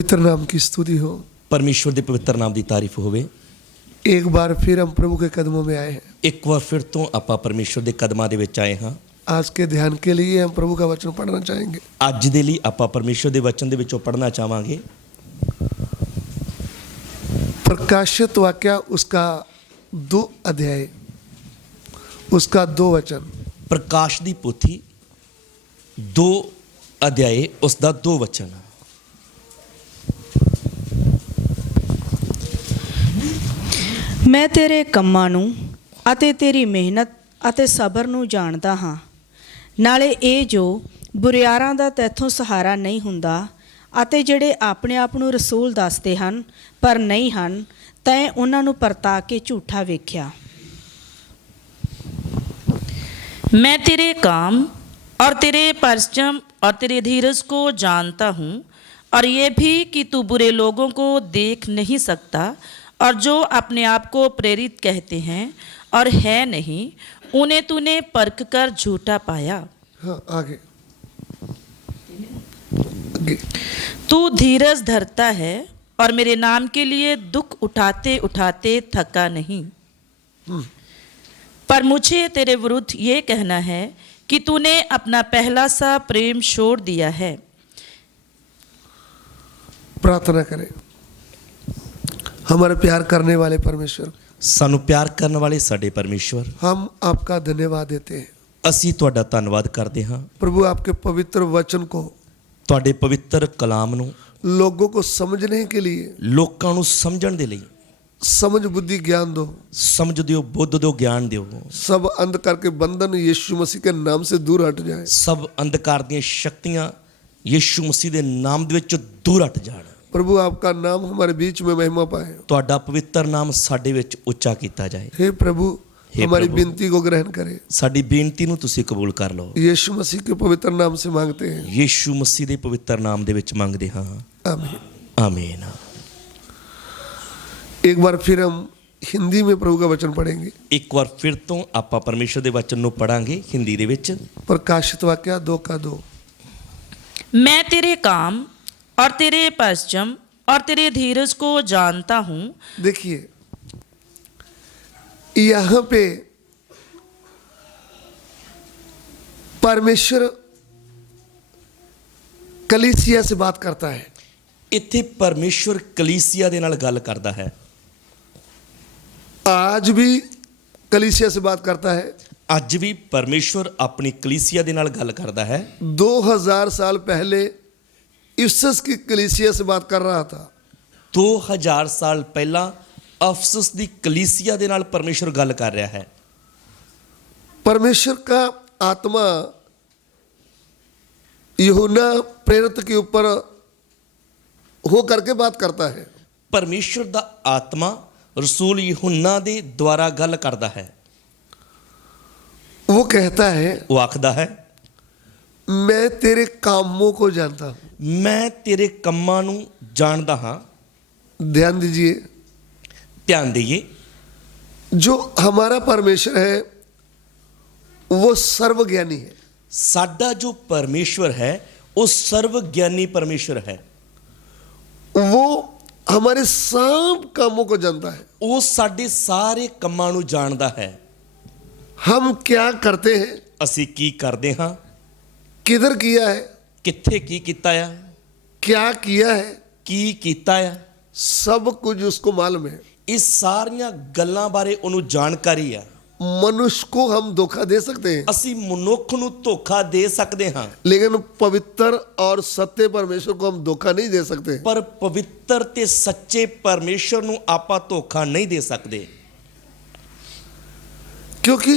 पवित्र नाम की स्तुति हो। परमेश्वर ਦੇ ਪਵਿੱਤਰ ਨਾਮ ਦੀ ਤਾਰੀਫ ਹੋਵੇ। एक बार फिर हम प्रभु के कदमों में आए हैं। ਇੱਕ ਵਾਰ ਫਿਰ ਤੋਂ ਆਪਾਂ ਪਰਮੇਸ਼ਵਰ ਦੇ ਕਦਮਾਂ ਦੇ ਵਿੱਚ ਆਏ ਹਾਂ। आज के ध्यान के लिए हम प्रभु का वचन पढ़ना चाहेंगे। ਅੱਜ ਦੇ ਲਈ ਆਪਾਂ ਪਰਮੇਸ਼ਵਰ ਦੇ ਵਚਨ ਦੇ ਵਿੱਚੋਂ ਪੜ੍ਹਨਾ ਚਾਹਾਂਗੇ। प्रकाशित वाक्य उसका 2 अध्याय उसका 2 वचन। ਪ੍ਰਕਾਸ਼ ਦੀ ਪੋਥੀ 2 ਅਧਿਆਏ ਉਸ ਦਾ 2 ਵਚਨ। ਮੈਂ ਤੇਰੇ ਕੰਮਾਂ ਨੂੰ ਅਤੇ ਤੇਰੀ ਮਿਹਨਤ ਅਤੇ ਸਬਰ ਨੂੰ ਜਾਣਦਾ ਹਾਂ। ਨਾਲੇ ਇਹ ਜੋ ਬੁਰਿਆਰਾਂ ਦਾ ਤੈਥੋਂ ਸਹਾਰਾ ਨਹੀਂ ਹੁੰਦਾ ਅਤੇ ਜਿਹੜੇ ਆਪਣੇ ਆਪ ਨੂੰ ਰਸੂਲ ਦੱਸਦੇ ਹਨ ਪਰ ਨਹੀਂ ਹਨ, ਤੈਂ ਉਹਨਾਂ ਨੂੰ ਪਰਤਾ ਕੇ ਝੂਠਾ ਵੇਖਿਆ। मैं तेरे काम और तेरे परिश्रम और तेरे धीरज को जानता हूँ, और ये भी कि तू बुरे लोगों को देख नहीं सकता, और जो अपने आप को प्रेरित कहते हैं और है नहीं, उन्हें तूने परख कर झूठा पाया। हाँ, आगे आगे। तू धीरज धरता है और मेरे नाम के लिए दुख उठाते उठाते थका नहीं। पर मुझे तेरे विरुद्ध ये कहना है कि तूने अपना पहला सा प्रेम छोड़ दिया है। प्रार्थना करें। हमारे प्यार करने वाले परमेश्वर, ਸਾਨੂੰ ਪਿਆਰ ਕਰਨ ਵਾਲੇ ਸਾਡੇ ਪਰਮੇਸ਼ਵਰ, हम आपका धन्यवाद देते हैं। ਅਸੀਂ ਤੁਹਾਡਾ ਧੰਨਵਾਦ ਕਰਦੇ ਹਾਂ। प्रभु आपके पवित्र वचन को ਤੁਹਾਡੇ ਪਵਿੱਤਰ ਕਲਾਮ ਨੂੰ लोगों को समझने के लिए ਲੋਕਾਂ ਨੂੰ ਸਮਝਣ ਦੇ ਲਈ समझ बुद्धि ज्ञान दो। ਸਮਝ ਦਿਓ, ਬੁੱਧ ਦਿਓ, ਗਿਆਨ ਦਿਓ। सब अंधकार के बंधन यीशु मसीह के नाम से दूर हट जाए। ਸਭ ਅੰਧਕਾਰ ਦੀਆਂ ਸ਼ਕਤੀਆਂ ਯੀਸ਼ੂ ਮਸੀਹ ਦੇ ਨਾਮ ਦੇ ਵਿੱਚ ਦੂਰ ਹਟ ਜਾਣ। प्रभु आपका नाम हमारे बीच में महिमा पाए। ਤੁਹਾਡਾ ਪਵਿੱਤਰ ਨਾਮ ਸਾਡੇ ਵਿੱਚ ਉੱਚਾ ਕੀਤਾ ਜਾਏ। हे प्रभु, हे हमारी प्रभु। विनती को ग्रहण करें। ਸਾਡੀ ਬੇਨਤੀ ਨੂੰ ਤੁਸੀਂ ਕਬੂਲ ਕਰ ਲਓ। यीशु मसीह के पवित्र नाम से मांगते हैं, ਯੀਸ਼ੂ ਮਸੀਹ ਦੇ ਪਵਿੱਤਰ ਨਾਮ ਦੇ ਵਿੱਚ ਮੰਗਦੇ ਹਾਂ। आमीन। ਆਮੀਨ। एक बार फिर हम हिंदी में प्रभु का वचन पढ़ेंगे। ਇੱਕ ਵਾਰ ਫਿਰ ਤੋਂ ਆਪਾਂ ਪਰਮੇਸ਼ਰ ਦੇ ਵਚਨ ਨੂੰ ਪੜਾਂਗੇ ਹਿੰਦੀ ਦੇ ਵਿੱਚ। प्रकाशित वाक्य 2 का 2। मैं तेरे काम और तेरे परिश्रम और तेरे धीरज को जानता हूँ। देखिए, यहाँ पे परमेश्वर कलीसिया से बात करता है। ਇੱਥੇ ਪਰਮੇਸ਼ਰ ਕਲੀਸਿਆ ਦੇ ਨਾਲ ਗੱਲ ਕਰਦਾ ਹੈ। आज भी कलीसिया से बात करता है। ਅੱਜ ਵੀ ਪਰਮੇਸ਼ਰ ਆਪਣੀ ਕਲੀਸਿਆ ਦੇ ਨਾਲ ਗੱਲ ਕਰਦਾ ਹੈ। 2000 साल पहले इफिसस की कलीसिया से बात कर रहा था। 2000 ਸਾਲ ਪਹਿਲਾਂ ਅਫਸਸ ਦੀ ਕਲੀਸਿया ਦੇ ਨਾਲ ਪਰਮੇਸ਼ਰ ਗੱਲ ਕਰ ਰਿਹਾ ਹੈ। परमेश्वर का आत्मा यूहन्ना प्रेरित के ऊपर हो करके बात करता है। ਪਰਮੇਸ਼ਰ ਦਾ ਆਤਮਾ ਰਸੂਲ ਯਹੂਨਾ ਦੇ ਦੁਆਰਾ ਗੱਲ ਕਰਦਾ ਹੈ। वो कहता है, ਉਹ ਆਖਦਾ ਹੈ, मैं तेरे कामों को जानता हूँ। ਮੈਂ ਤੇਰੇ ਕੰਮਾਂ ਨੂੰ ਜਾਣਦਾ ਹਾਂ। ध्यान दीजिए, ਧਿਆਨ ਦੇਈਏ, जो हमारा परमेश्वर है वो सर्वज्ञानी है। ਸਾਡਾ ਜੋ ਪਰਮੇਸ਼ਵਰ ਹੈ ਉਹ ਸਰਵ ਗਿਆਨੀ ਪਰਮੇਸ਼ਵਰ ਹੈ। वो हमारे सब कामों को जानता है। ਉਹ ਸਾਡੇ ਸਾਰੇ ਕੰਮਾਂ ਨੂੰ ਜਾਣਦਾ ਹੈ। हम क्या करते हैं, ਅਸੀਂ ਕੀ ਕਰਦੇ ਹਾਂ, किधर किया है, ਕਿੱਥੇ ਕੀ ਕੀਤਾ ਆ, क्या किया है, ਕੀ ਕੀਤਾ ਆ, सब कुछ उसको मालूम है। ਇਹ ਸਾਰੀਆਂ ਗੱਲਾਂ ਬਾਰੇ ਉਹਨੂੰ ਜਾਣਕਾਰੀ ਆ। मनुष्य को हम धोखा दे सकते हैं, ਅਸੀਂ ਮਨੁੱਖ ਨੂੰ ਧੋਖਾ ਦੇ ਸਕਦੇ ਹਾਂ, लेकिन पवित्र और सत्य परमेश्वर को हम धोखा नहीं दे सकते। ਪਰ ਪਵਿੱਤਰ ਤੇ ਸੱਚੇ ਪਰਮੇਸ਼ਰ ਨੂੰ ਆਪਾਂ ਧੋਖਾ ਨਹੀਂ ਦੇ ਸਕਦੇ। क्योंकि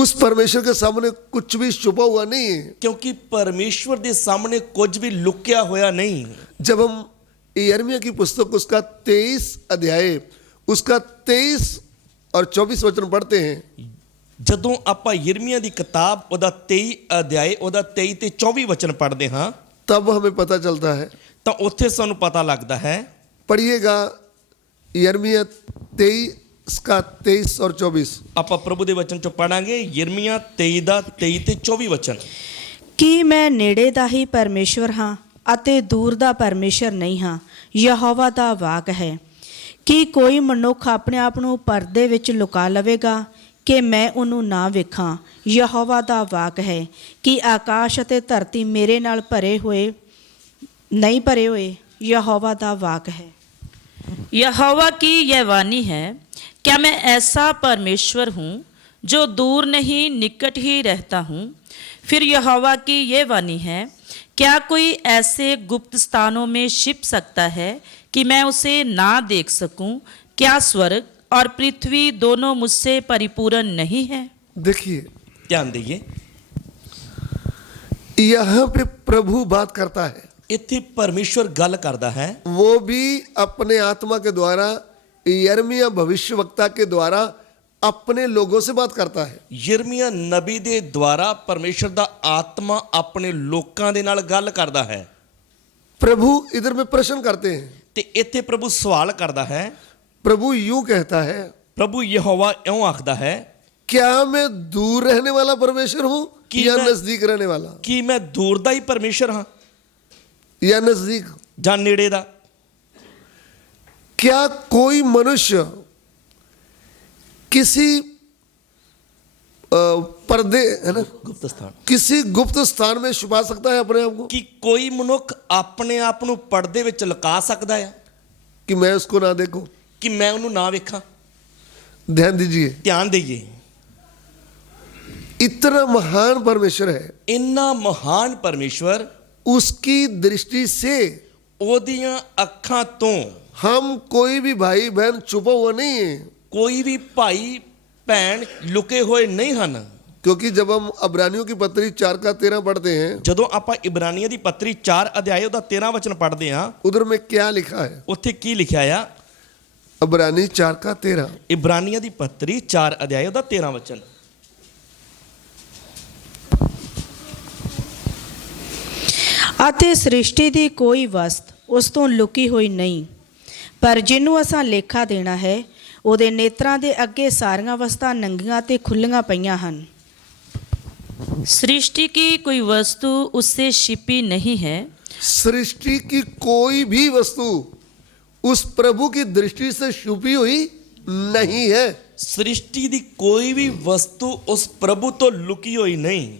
उस परमेश्वर के सामने कुछ भी छुपा हुआ नहीं है। ਕਿਉਂਕਿ ਪਰਮੇਸ਼ਵਰ ਦੇ ਸਾਹਮਣੇ ਕੁਝ ਵੀ ਲੁਕਿਆ ਹੋਇਆ ਨਹੀਂ। जब हम यिर्मयाह की पुस्तक उसका 23 अध्याय उसका 23 और 24 वचन पढ़ते हैं, ਜਦੋਂ ਆਪਾਂ ਯਿਰਮੀਆ ਦੀ ਕਿਤਾਬ ਉਹਦਾ 23 ਅਧਿਆਏ ਉਹਦਾ 23 ਤੇ 24 ਵਚਨ ਪੜ੍ਹਦੇ ਹਾਂ तब हमें पता चलता है। ਤਾਂ ਉੱਥੇ ਸਾਨੂੰ ਪਤਾ ਲੱਗਦਾ ਹੈ। पढ़िएगा यिर्मयाह 23 इसका 23 और 24। ਆਪਾਂ ਪ੍ਰਭੂ ਦੇ ਵਚਨ ਚੋਂ ਪੜਾਂਗੇ ਯਿਰਮੀਆ 23 ਦਾ 23 ਤੇ 24 ਵਚਨ। ਕੀ ਮੈਂ ਨੇੜੇ ਦਾ ਹੀ ਪਰਮੇਸ਼ਵਰ ਹਾਂ ਅਤੇ ਦੂਰ ਦਾ ਪਰਮੇਸ਼ਰ ਨਹੀਂ ਹਾਂ, ਯਹੋਵਾ ਦਾ ਵਾਕ ਹੈ। ਕੀ ਕੋਈ ਮਨੁੱਖ ਆਪਣੇ ਆਪ ਨੂੰ ਪਰਦੇ ਵਿੱਚ ਲੁਕਾ ਲਵੇਗਾ ਕਿ ਮੈਂ ਉਹਨੂੰ ਨਾ ਵੇਖਾਂ? ਯਹੋਵਾ ਦਾ ਵਾਕ ਹੈ ਕਿ ਆਕਾਸ਼ ਅਤੇ ਧਰਤੀ ਮੇਰੇ ਨਾਲ ਭਰੇ ਹੋਏ ਨਹੀਂ ਭਰੇ ਹੋਏ। यहोवा दा वाक है। यहोवा की यह वाणी है, क्या मैं ऐसा परमेश्वर हूँ जो दूर नहीं निकट ही रहता हूँ? फिर यहोवा की यह वाणी है, क्या कोई ऐसे गुप्त स्थानों में छिप सकता है कि मैं उसे ना देख सकूं? क्या स्वर्ग और पृथ्वी दोनों मुझसे परिपूर्ण नहीं है? देखिए, ध्यान दीजिए, यहाँ पे प्रभु बात करता है, ਇੱਥੇ ਪਰਮੇਸ਼ਵਰ ਗੱਲ ਕਰਦਾ ਹੈ। वो भी अपने आत्मा के द्वारा यिर्मयाह भविष्यवक्ता के द्वारा अपने लोगों से बात करता है। ਯਿਰਮੀਆ ਨਬੀ ਦੇ ਦੁਆਰਾ ਪਰਮੇਸ਼ਰ ਦਾ ਆਤਮਾ ਆਪਣੇ ਲੋਕਾਂ ਦੇ ਨਾਲ ਗੱਲ ਕਰਦਾ ਹੈ। प्रभु इधर में प्रश्न करते हैं, ਤੇ ਇੱਥੇ ਪ੍ਰਭੂ ਸਵਾਲ ਕਰਦਾ ਹੈ। प्रभु यूं कहता है, ਪ੍ਰਭੂ ਯਹੋਵਾ ਇਉਂ ਆਖਦਾ ਹੈ, क्या मैं दूर रहने वाला परमेश्वर हूं कि या मैं- नजदीक रहने वाला ਕੀ ਮੈਂ ਦੂਰ ਦਾ ਹੀ ਪਰਮੇਸ਼ਰ ਹਾਂ या नजदीक? ਜਾਂ ਨੇੜੇ ਦਾ? क्या कोई मनुष्य किसी पर्दे है ना, ਗੁਪਤ ਸਥਾਨ। किसी गुप्त स्थान में छुपा सकता है अपने आप को ਕੀ ਕੋਈ ਮਨੁੱਖ ਆਪਣੇ ਆਪ ਨੂੰ ਪਰਦੇ ਵਿੱਚ ਲੁਕਾ ਸਕਦਾ ਹੈ कि मैं उसको ना देखूं? ਕਿ ਮੈਂ ਉਹਨੂੰ ਨਾ ਵੇਖਾਂ? ध्यान दीजिए, ਧਿਆਨ ਦੇਈਏ, इतना महान परमेश्वर है, ਇੰਨਾ ਮਹਾਨ ਪਰਮੇਸ਼ਵਰ, उसकी दृष्टि से ਉਹਦੀਆਂ ਅੱਖਾਂ ਤੋਂ हम कोई भी भाई बहन छुपा हुआ नहीं है। ਕੋਈ ਵੀ ਭਾਈ ਭੈਣ ਲੁਕੇ ਹੋਏ ਨਹੀਂ ਹਨ। क्योंकि जब हम अब्रानियों की पत्री 4 का 13 पढ़ते हैं, ਜਦੋਂ ਆਪਾਂ ਇਬਰਾਨੀਆਂ ਦੀ ਪੱਤਰੀ 4 ਅਧਿਆਇ ਉਹਦਾ 13 ਵਚਨ ਪੜ੍ਹਦੇ ਹਾਂ, उधर में क्या लिखा है? ਉੱਥੇ ਕੀ ਲਿਖਿਆ ਆ? अब्रानी 4 का 13, ਇਬਰਾਨੀਆਂ ਦੀ ਪੱਤਰੀ 4 ਅਧਿਆਇ ਉਹਦਾ 13 ਵਚਨ। ਅਤੇ ਸ੍ਰਿਸ਼ਟੀ ਦੀ ਕੋਈ ਵਸਤ ਉਸ ਤੋਂ ਲੁਕੀ ਹੋਈ ਨਹੀਂ, ਪਰ ਜਿਹਨੂੰ ਅਸਾਂ ਲੇਖਾ ਦੇਣਾ ਹੈ ਉਹਦੇ ਨੇਤਰਾਂ ਦੇ ਅੱਗੇ ਸਾਰੀਆਂ ਵਸਤਾਂ ਨੰਗੀਆਂ ਤੇ ਖੁੱਲੀਆਂ ਪਈਆਂ ਹਨ। सृष्टि की कोई वस्तु उससे छिपी नहीं है। सृष्टि की कोई भी वस्तु उस प्रभु की दृष्टि से छुपी हुई नहीं है। ਸ੍ਰਿਸ਼ਟੀ ਦੀ ਕੋਈ ਵੀ ਵਸਤੂ ਉਸ ਪ੍ਰਭੂ ਤੋਂ ਲੁਕੀ ਹੋਈ ਨਹੀਂ,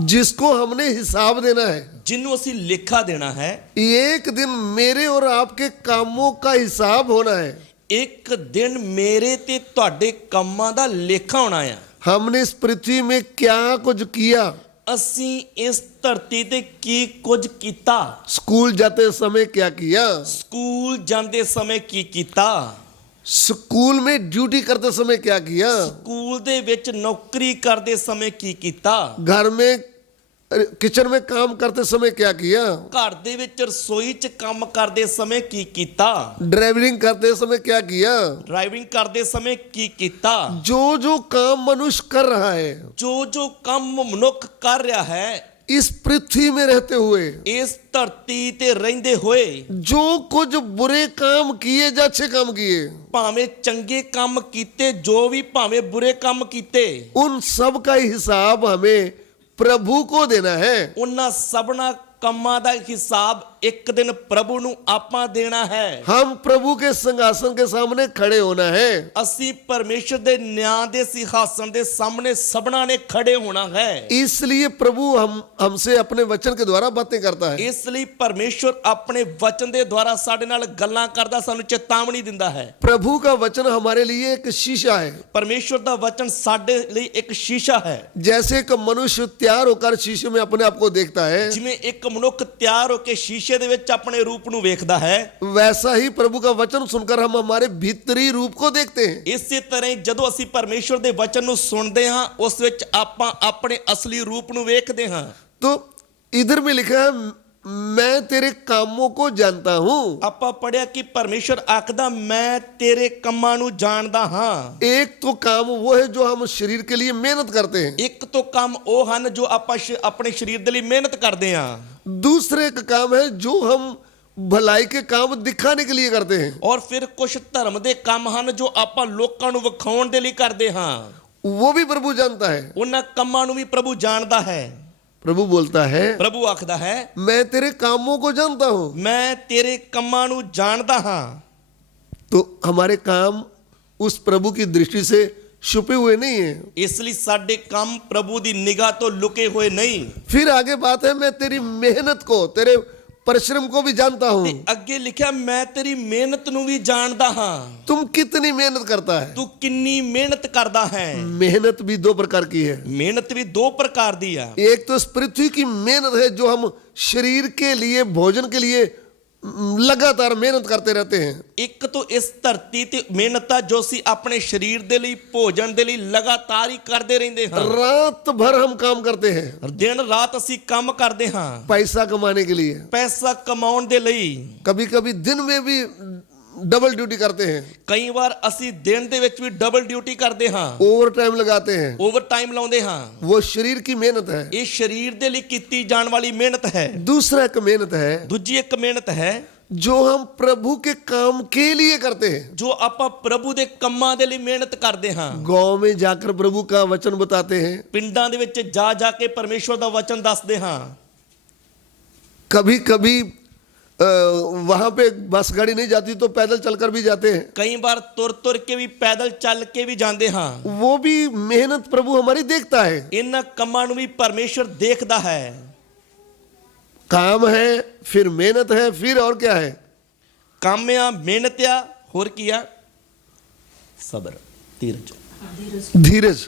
जिसको हमने हिसाब देना है। ਜਿਹਨੂੰ ਅਸੀਂ ਲੇਖਾ ਦੇਣਾ ਹੈ। एक दिन मेरे और आपके कामों का हिसाब होना है। ਇੱਕ ਦਿਨ ਮੇਰੇ ਤੇ ਤੁਹਾਡੇ ਕੰਮਾਂ ਦਾ ਲੇਖਾ ਹੋਣਾ ਆ। हमने इस पृथ्वी में क्या कुछ किया, ਅਸੀਂ ਇਸ ਧਰਤੀ ਤੇ ਕੀ ਕੁਝ ਕੀਤਾ, स्कूल जाते समय क्या किया, ਸਕੂਲ ਜਾਂਦੇ ਸਮੇਂ ਕੀ ਕੀਤਾ, स्कूल में ड्यूटी करते समय क्या किया, ਸਕੂਲ ਦੇ ਵਿੱਚ ਨੌਕਰੀ ਕਰਦੇ ਸਮੇਂ ਕੀ ਕੀਤਾ, घर में किचन में काम करते समय क्या किया, ਘਰ ਦੇ ਵਿੱਚ ਰਸੋਈ 'ਚ ਕੰਮ ਕਰਦੇ ਸਮੇਂ ਕੀ ਕੀਤਾ, ड्राइविंग करते समय क्या किया। ਡਰਾਈਵਿੰਗ ਕਰਦੇ ਸਮੇਂ ਕੀ ਕੀਤਾ। जो जो काम मनुष्य कर रहा है ਜੋ ਕੰਮ ਮਨੁੱਖ ਕਰ ਰਿਹਾ ਹੈ इस पृथ्वी में रहते हुए, ਇਸ ਧਰਤੀ ਤੇ ਰਹਿੰਦੇ ਹੋਏ, जो कुछ बुरे काम किए या अच्छे काम किए, ਭਾਵੇਂ ਚੰਗੇ ਕੰਮ ਕੀਤੇ, ਜੋ ਵੀ ਭਾਵੇਂ ਬੁਰੇ ਕੰਮ ਕੀਤੇ, उन सब का हिसाब हमें प्रभु को देना है। ਉਹਨਾਂ ਸਭਨਾ ਕੰਮਾਂ ਦਾ ਹਿਸਾਬ ਇੱਕ ਦਿਨ ਪ੍ਰਭੂ ਨੂੰ ਆਪਾਂ ਦੇਣਾ ਹੈ। हम प्रभु के सिंहासन के सामने खड़े होना है। ਅਸੀਂ ਪਰਮੇਸ਼ਰ ਦੇ ਨਿਆਂ ਦੇ ਸਿੰਘਾਸਨ ਦੇ ਸਾਹਮਣੇ ਸਭਨਾ ਨੇ ਖੜੇ ਹੋਣਾ ਹੈ। इसलिए प्रभु हमसे अपने वचन के द्वारा बातें करता है। ਇਸ ਲਈ ਪਰਮੇਸ਼ਰ ਆਪਣੇ ਵਚਨ ਦੇ ਦੁਆਰਾ ਸਾਡੇ ਨਾਲ ਗੱਲਾਂ ਕਰਦਾ, ਸਾਨੂੰ ਚੇਤਾਵਨੀ ਦਿੰਦਾ ਹੈ। प्रभु का वचन हमारे लिए एक शीशा है। ਪਰਮੇਸ਼ਰ ਦਾ ਵਚਨ ਸਾਡੇ ਲਈ ਇੱਕ ਸ਼ੀਸ਼ਾ ਹੈ। जैसे एक मनुष्य तैयार होकर शीशे में अपने आप को देखता है, ਜਿਵੇਂ ਇੱਕ ਮਨੁੱਖ ਤਿਆਰ ਹੋ ਕੇ ਸ਼ੀਸ਼ੇ ਦੇ ਵਿੱਚ ਆਪਣੇ ਰੂਪ ਨੂੰ ਵੇਖਦਾ ਹੈ, वैसा ही प्रभु का वचन सुनकर हम हमारे भीतरी रूप को देखते हैं। ਇਸੇ ਤਰ੍ਹਾਂ ਹੀ ਜਦੋਂ ਅਸੀਂ ਪਰਮੇਸ਼ਰ ਦੇ ਵਚਨ ਨੂੰ ਸੁਣਦੇ ਹਾਂ, ਉਸ ਵਿੱਚ ਆਪਾਂ ਆਪਣੇ ਅਸਲੀ ਰੂਪ ਨੂੰ ਵੇਖਦੇ ਹਾਂ। तो इधर में लिखा है, मैं तेरे कामों को जानता हूं। ਆਪਾਂ ਪੜਿਆ ਕਿ ਪਰਮੇਸ਼ਰ ਆਖਦਾ, ਮੈਂ ਤੇਰੇ ਕੰਮਾਂ ਨੂੰ ਜਾਣਦਾ ਹਾਂ। एक तो काम वो है जो हम शरीर के लिए मेहनत करते हैं, ਇੱਕ ਤੋਂ ਕੰਮ ਉਹ ਹਨ ਜੋ ਆਪਾਂ ਆਪਣੇ ਸਰੀਰ ਦੇ ਲਈ ਮਿਹਨਤ ਕਰਦੇ ਹਾਂ, दूसरे का काम है जो हम भलाई के काम दिखाने के लिए करते हैं। ਔਰ ਫਿਰ ਕੁਝ ਧਰਮ ਦੇ ਕੰਮ ਹਨ ਜੋ ਆਪਾਂ ਲੋਕਾਂ ਨੂੰ ਵਿਖਾਉਣ ਦੇ ਲਈ ਕਰਦੇ ਹਾਂ। वो भी प्रभु जानता है। ਉਹਨਾਂ ਕੰਮਾਂ ਨੂੰ ਵੀ ਪ੍ਰਭੂ ਜਾਣਦਾ ਹੈ। प्रभु बोलता है ਪ੍ਰਭੂ ਆਖਦਾ ਹੈ मैं तेरे कामों को जानता हूं। ਮੈਂ ਤੇਰੇ ਕੰਮਾਂ ਨੂੰ ਜਾਣਦਾ ਹਾਂ। तो हमारे काम उस प्रभु की दृष्टि से छुपे हुए नहीं है। ਇਸ ਲਈ ਸਾਡੇ ਕੰਮ ਪ੍ਰਭੂ ਦੀ ਨਿਗਾਹ ਤੋਂ ਲੁਕੇ ਹੋਏ ਨਹੀਂ। फिर आगे बात है मैं तेरी मेहनत को, तेरे परिश्रम को भी जानता ਤੇ हूं। ਅੱਗੇ ਲਿਖਿਆ ਮੈਂ ਤੇਰੀ ਮਿਹਨਤ ਨੂੰ ਵੀ ਜਾਣਦਾ ਹਾਂ। तुम कितनी मेहनत करता है। ਤੂੰ ਕਿੰਨੀ ਮਿਹਨਤ ਕਰਦਾ ਹੈ। मेहनत भी दो प्रकार की है। ਮਿਹਨਤ ਵੀ ਦੋ ਪ੍ਰਕਾਰ ਦੀ ਆ। एक तो इस पृथ्वी की मेहनत है जो हम शरीर के लिए, भोजन के लिए लगातार मेहनत करते रहते हैं। ਇੱਕ ਤੋਂ ਇਸ ਧਰਤੀ ਤੇ ਮਿਹਨਤ ਆ ਜੋ ਅਸੀਂ ਆਪਣੇ ਸਰੀਰ ਦੇ ਲਈ, ਭੋਜਨ ਦੇ ਲਈ ਲਗਾਤਾਰ ਹੀ ਕਰਦੇ ਰਹਿੰਦੇ ਹਾਂ। रात भर हम काम करते हैं ਦਿਨ ਰਾਤ ਅਸੀਂ ਕੰਮ ਕਰਦੇ ਹਾਂ पैसा कमाने के लिए। ਪੈਸਾ ਕਮਾਉਣ ਦੇ ਲਈ। कभी कभी दिन में भी डबल ड्यूटी करते हैं, ਕਈ ਵਾਰ ਅਸੀਂ ਦਿਨ ਦੇ ਵਿੱਚ ਵੀ ਡਬਲ ਡਿਊਟੀ ਕਰਦੇ ਹਾਂ, ओवर टाइम लगाते हैं। ਓਵਰ ਟਾਈਮ ਲਾਉਂਦੇ ਹਾਂ। वो शरीर की मेहनत है। ਇਹ ਸਰੀਰ ਦੇ ਲਈ ਕੀਤੀ ਜਾਣ ਵਾਲੀ ਮਿਹਨਤ ਹੈ। दूसरा एक मेहनत है ਦੂਜੀ ਇੱਕ ਮਿਹਨਤ ਹੈ जो हम प्रभु के काम के लिए करते हैं। ਜੋ ਆਪਾਂ ਪ੍ਰਭੂ ਦੇ ਕੰਮਾਂ ਦੇ ਲਈ ਮਿਹਨਤ ਕਰਦੇ ਹਾਂ। गांव में जाकर प्रभु का वचन बताते हैं। ਪਿੰਡਾਂ ਦੇ ਵਿੱਚ ਜਾ ਜਾ ਕੇ ਪਰਮੇਸ਼ਵਰ ਦਾ ਵਚਨ ਦੱਸਦੇ ਹਾਂ। कभी कभी वहां पे बस गाड़ी नहीं जाती तो पैदल चलकर भी जाते हैं। ਕਈ ਵਾਰ ਤੁਰ ਤੁਰ ਕੇ ਵੀ, ਪੈਦਲ ਚੱਲ ਕੇ ਵੀ ਜਾਂਦੇ ਹਾਂ। वो भी मेहनत प्रभु हमारी देखता है। ਇਹਨਾਂ ਕੰਮਾਂ ਨੂੰ ਵੀ ਪਰਮੇਸ਼ਵਰ ਦੇਖਦਾ ਹੈ। काम है, फिर मेहनत है, फिर और क्या है? ਕੰਮ ਆ, ਮਿਹਨਤ ਆ, ਹੋਰ ਕੀ ਆ? ਸਬਰ, ਧੀਰਜ। धीरज।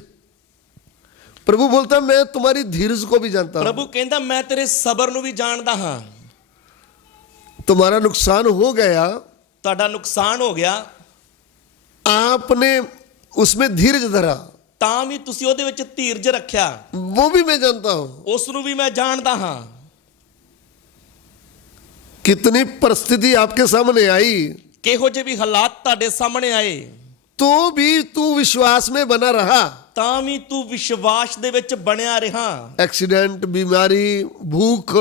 प्रभु बोलता मैं तुम्हारी धीरज को भी जानता हूं। ਪ੍ਰਭੂ ਕਹਿੰਦਾ ਮੈਂ ਤੇਰੇ ਸਬਰ ਨੂੰ ਵੀ ਜਾਣਦਾ ਹਾਂ। तुम्हारा नुकसान हो गया, ਤੁਹਾਡਾ ਨੁਕਸਾਨ ਹੋ ਗਿਆ आपने उसमें धीरज धरा, ਤਾਂ ਵੀ ਤੁਸੀਂ ਉਹਦੇ ਵਿੱਚ ਧੀਰਜ ਰੱਖਿਆ। वो भी मैं जानता हूं। ਉਸ ਨੂੰ ਵੀ ਮੈਂ ਜਾਣਦਾ ਹਾਂ। कितनी परिस्थिति आपके सामने आई ਕਿਹੋ ਜਿਹੇ ਵੀ ਹਾਲਾਤ ਤੁਹਾਡੇ ਸਾਹਮਣੇ ਆਏ तो भी तू विश्वास में बना रहा। ਤਾਂ ਵੀ ਤੂੰ ਵਿਸ਼ਵਾਸ ਦੇ ਵਿੱਚ ਬਣਿਆ ਰਿਹਾ। एक्सीडेंट, बीमारी, भूख,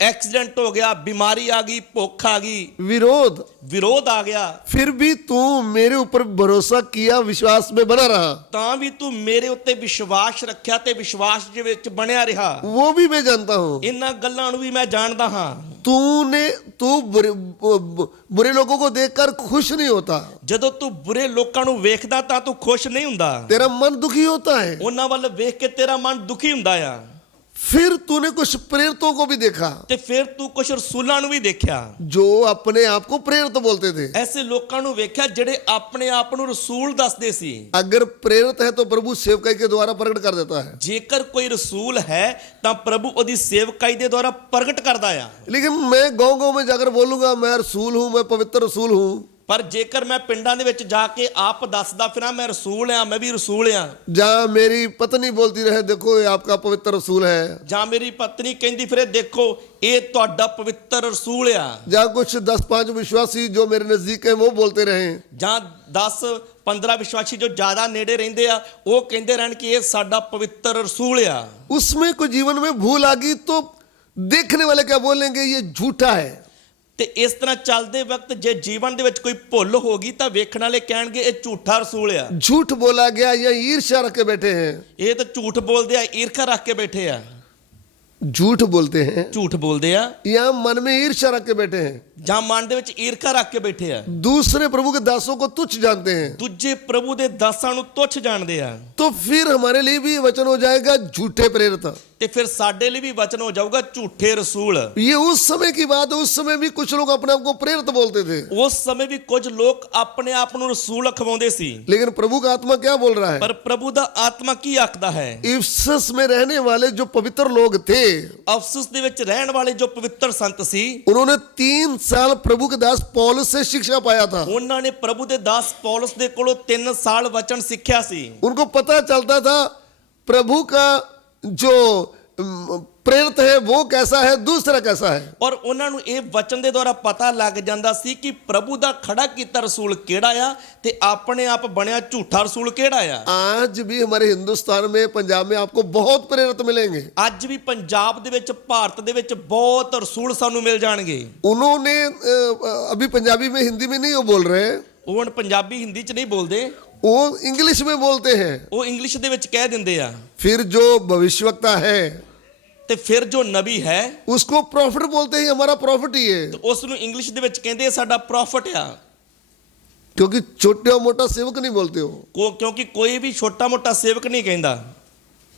ਐਕਸੀਡੈਂਟ ਹੋ ਗਿਆ, ਬਿਮਾਰੀ ਆ ਗਈ, ਭੁੱਖ ਆ ਗਈ, विरोध, ਵਿਰੋਧ आ गया, फिर भी तू मेरे ऊपर भरोसा किया, विश्वास में बना रहा। ਤਾਂ ਵੀ ਤੂੰ ਮੇਰੇ ਉੱਤੇ ਵਿਸ਼ਵਾਸ ਰੱਖਿਆ ਤੇ ਵਿਸ਼ਵਾਸ ਦੇ ਵਿੱਚ ਬਣਿਆ ਰਿਹਾ। वो भी मैं जानता हूं। ਇਹਨਾਂ ਗੱਲਾਂ ਨੂੰ ਵੀ ਮੈਂ ਜਾਣਦਾ ਹਾਂ। तू बुरे लोगों को देखकर खुश नहीं होता। ਜਦੋਂ ਤੂੰ ਬੁਰੇ ਲੋਕਾਂ ਨੂੰ ਵੇਖਦਾ ਤਾਂ ਤੂੰ ਖੁਸ਼ ਨਹੀਂ ਹੁੰਦਾ। तेरा मन दुखी होता है। ਉਹਨਾਂ ਵੱਲ ਵੇਖ ਕੇ ਤੇਰਾ ਮਨ ਦੁਖੀ ਹੁੰਦਾ ਆ। फिर तूने कुछ प्रेरितों को भी देखा ਤੇ ਫਿਰ ਤੂੰ ਕੁਝ ਰਸੂਲਾਂ ਨੂੰ ਵੀ ਦੇਖਿਆ। जो अपने आप को प्रेरित बोलते थे। ਐਸੇ ਲੋਕਾਂ ਨੂੰ ਵੇਖਿਆ ਜਿਹੜੇ ਆਪਣੇ ਆਪ ਨੂੰ ਰਸੂਲ ਦੱਸਦੇ ਸੀ। अगर प्रेरित है तो प्रभु सेवकाई के द्वारा प्रकट कर देता है। ਜੇਕਰ ਕੋਈ ਰਸੂਲ ਹੈ ਤਾਂ ਪ੍ਰਭੂ ਉਹਦੀ ਸੇਵਕਾਈ ਦੇ ਦੁਆਰਾ ਪ੍ਰਗਟ ਕਰਦਾ ਆ। लेकिन मैं गांव गांव में जाकर बोलूंगा मैं रसूल हूं, मैं पवित्र रसूल हूं, ਪਰ ਜੇਕਰ ਮੈਂ ਪਿੰਡਾਂ ਦੇ ਵਿੱਚ ਜਾ ਕੇ ਆਪ ਦੱਸਦਾ ਫਿਰਾਂ ਮੈਂ ਰਸੂਲ ਆ, ਮੈਂ ਵੀ ਰਸੂਲ ਆ, जहां मेरी पत्नी बोलती रहे देखो ये आपका पवित्र रसूल है, ਜਾਂ ਮੇਰੀ ਪਤਨੀ ਕਹਿੰਦੀ ਫਿਰੇ ਦੇਖੋ ਇਹ ਤੁਹਾਡਾ ਪਵਿੱਤਰ ਰਸੂਲ ਆ, जहां कुछ 10-5 विश्वासी जो मेरे नजदीक हैं वो बोलते रहे, ਜਾਂ 10-15 ਵਿਸ਼ਵਾਸੀ ਜੋ ਜ਼ਿਆਦਾ ਨੇੜੇ ਰਹਿੰਦੇ ਆ ਉਹ ਕਹਿੰਦੇ ਰਹਿਣ ਕਿ ਇਹ ਸਾਡਾ ਪਵਿੱਤਰ ਰਸੂਲ ਆ। उसमें कोई जीवन में भूल आ गई तो देखने वाले क्या बोलेंगे ये झूठा है। ਤੇ ਇਸ ਤਰ੍ਹਾਂ ਚੱਲਦੇ ਵਕਤ ਜੇ ਜੀਵਨ ਦੇ ਵਿੱਚ ਕੋਈ ਭੁੱਲ ਹੋ ਗਈ ਤਾਂ ਵੇਖਣ ਵਾਲੇ ਕਹਿਣਗੇ ਇਹ ਝੂਠਾ ਰਸੂਲ ਆ। झूठ बोला गया या ईर्ष्या रख के बैठे हैं। ਇਹ ਤਾਂ ਝੂਠ ਬੋਲਦੇ ਆ, ਈਰਖਾ ਰੱਖ ਕੇ ਬੈਠੇ ਆ। झूठ बोलते हैं ਝੂਠ ਬੋਲਦੇ ਆ या मन में ईर्ष्या रख के बैठे हैं। ਜਾਂ ਮਨ ਦੇ ਵਿੱਚ ਈਰਖਾ ਰੱਖ ਕੇ ਬੈਠੇ ਆ। दूसरे प्रभु के दासों को तुच्छ जानते हैं। ਦੂਜੇ ਪ੍ਰਭੂ ਦੇ ਦਾਸਾਂ ਨੂੰ ਤੁੱਛ ਜਾਣਦੇ ਆ। तो फिर हमारे लिए भी वचन हो जाएगा झूठे प्रेरित। ਤੇ ਫਿਰ ਸਾਡੇ ਲਈ ਵੀ ਵਚਨ ਹੋ ਜਾਊਗਾ ਝੂਠੇ ਰਸੂਲ। ये उस समय की बात है। उस समय भी कुछ लोग अपने आप को प्रेरित बोलते थे, ਉਸ ਸਮੇਂ ਵੀ ਕੁਝ ਲੋਕ ਆਪਣੇ ਆਪ ਨੂੰ ਰਸੂਲ ਅਖਵਾਉਂਦੇ ਸੀ। लेकिन प्रभु का आत्मा क्या बोल रहा है? ਪਰ ਪ੍ਰਭੂ ਦਾ ਆਤਮਾ ਕੀ ਆਖਦਾ ਹੈ? इफिसस में रहने वाले जो पवित्र लोग थे ਅਫਸੁਸ ਦੇ ਵਿੱਚ ਰਹਿਣ ਵਾਲੇ ਜੋ ਪਵਿੱਤਰ ਸੰਤ ਸੀ उन्होंने 3 साल प्रभु के दास पौलुस से शिक्षा पाया था। ਉਹਨਾਂ ਨੇ ਪ੍ਰਭੂ ਦੇ ਦਾਸ ਪੌਲਸ ਦੇ ਕੋਲੋਂ 3 ਸਾਲ ਵਚਨ ਸਿੱਖਿਆ ਸੀ। उनको पता चलता था प्रभु का जो प्रेरित है वो कैसा है, दूसरा कैसा है। ਔਰ ਉਹਨਾਂ ਨੂੰ ਇਹ ਵਚਨ ਦੇ ਦੁਆਰਾ ਪਤਾ ਲੱਗ ਜਾਂਦਾ ਸੀ ਕਿ ਪ੍ਰਭੂ ਦਾ ਖੜਾ ਕੀਤਾ ਰਸੂਲ ਕਿਹੜਾ ਆ ਤੇ ਆਪਣੇ ਆਪ ਬਣਿਆ ਝੂਠਾ ਰਸੂਲ ਕਿਹੜਾ ਆ। आज भी हमारे हिंदुस्तान में, पंजाब में आपको बहुत प्रेरित मिलेंगे। ਅੱਜ ਵੀ ਪੰਜਾਬ ਦੇ ਵਿੱਚ, ਭਾਰਤ ਦੇ ਵਿੱਚ ਬਹੁਤ ਰਸੂਲ ਸਾਨੂੰ ਮਿਲ ਜਾਣਗੇ। उन्होंने अभी पंजाबी में, हिंदी में नहीं वो बोल रहे, ਉਹ ਹੁਣ ਪੰਜਾਬੀ ਹਿੰਦੀ ਚ ਨਹੀਂ ਬੋਲਦੇ, वो इंग्लिश में बोलते हैं। ਉਹ ਇੰਗਲਿਸ਼ ਦੇ ਵਿੱਚ ਕਹਿ ਦਿੰਦੇ ਆ। फिर जो भविष्यवक्ता है ਤੇ ਫਿਰ ਜੋ ਨਬੀ ਹੈ उसको प्रॉफिट बोलते हैं, हमारा प्रॉफिट ही है। ਤੇ ਉਸ ਨੂੰ ਇੰਗਲਿਸ਼ ਦੇ ਵਿੱਚ ਕਹਿੰਦੇ ਆ ਸਾਡਾ ਪ੍ਰੋਫਿਟ ਆ। क्योंकि छोटे और मोटा सेवक नहीं बोलते हो, ਕਿਉਂਕਿ ਕੋਈ ਵੀ ਛੋਟਾ ਮੋਟਾ ਸੇਵਕ ਨਹੀਂ ਕਹਿੰਦਾ।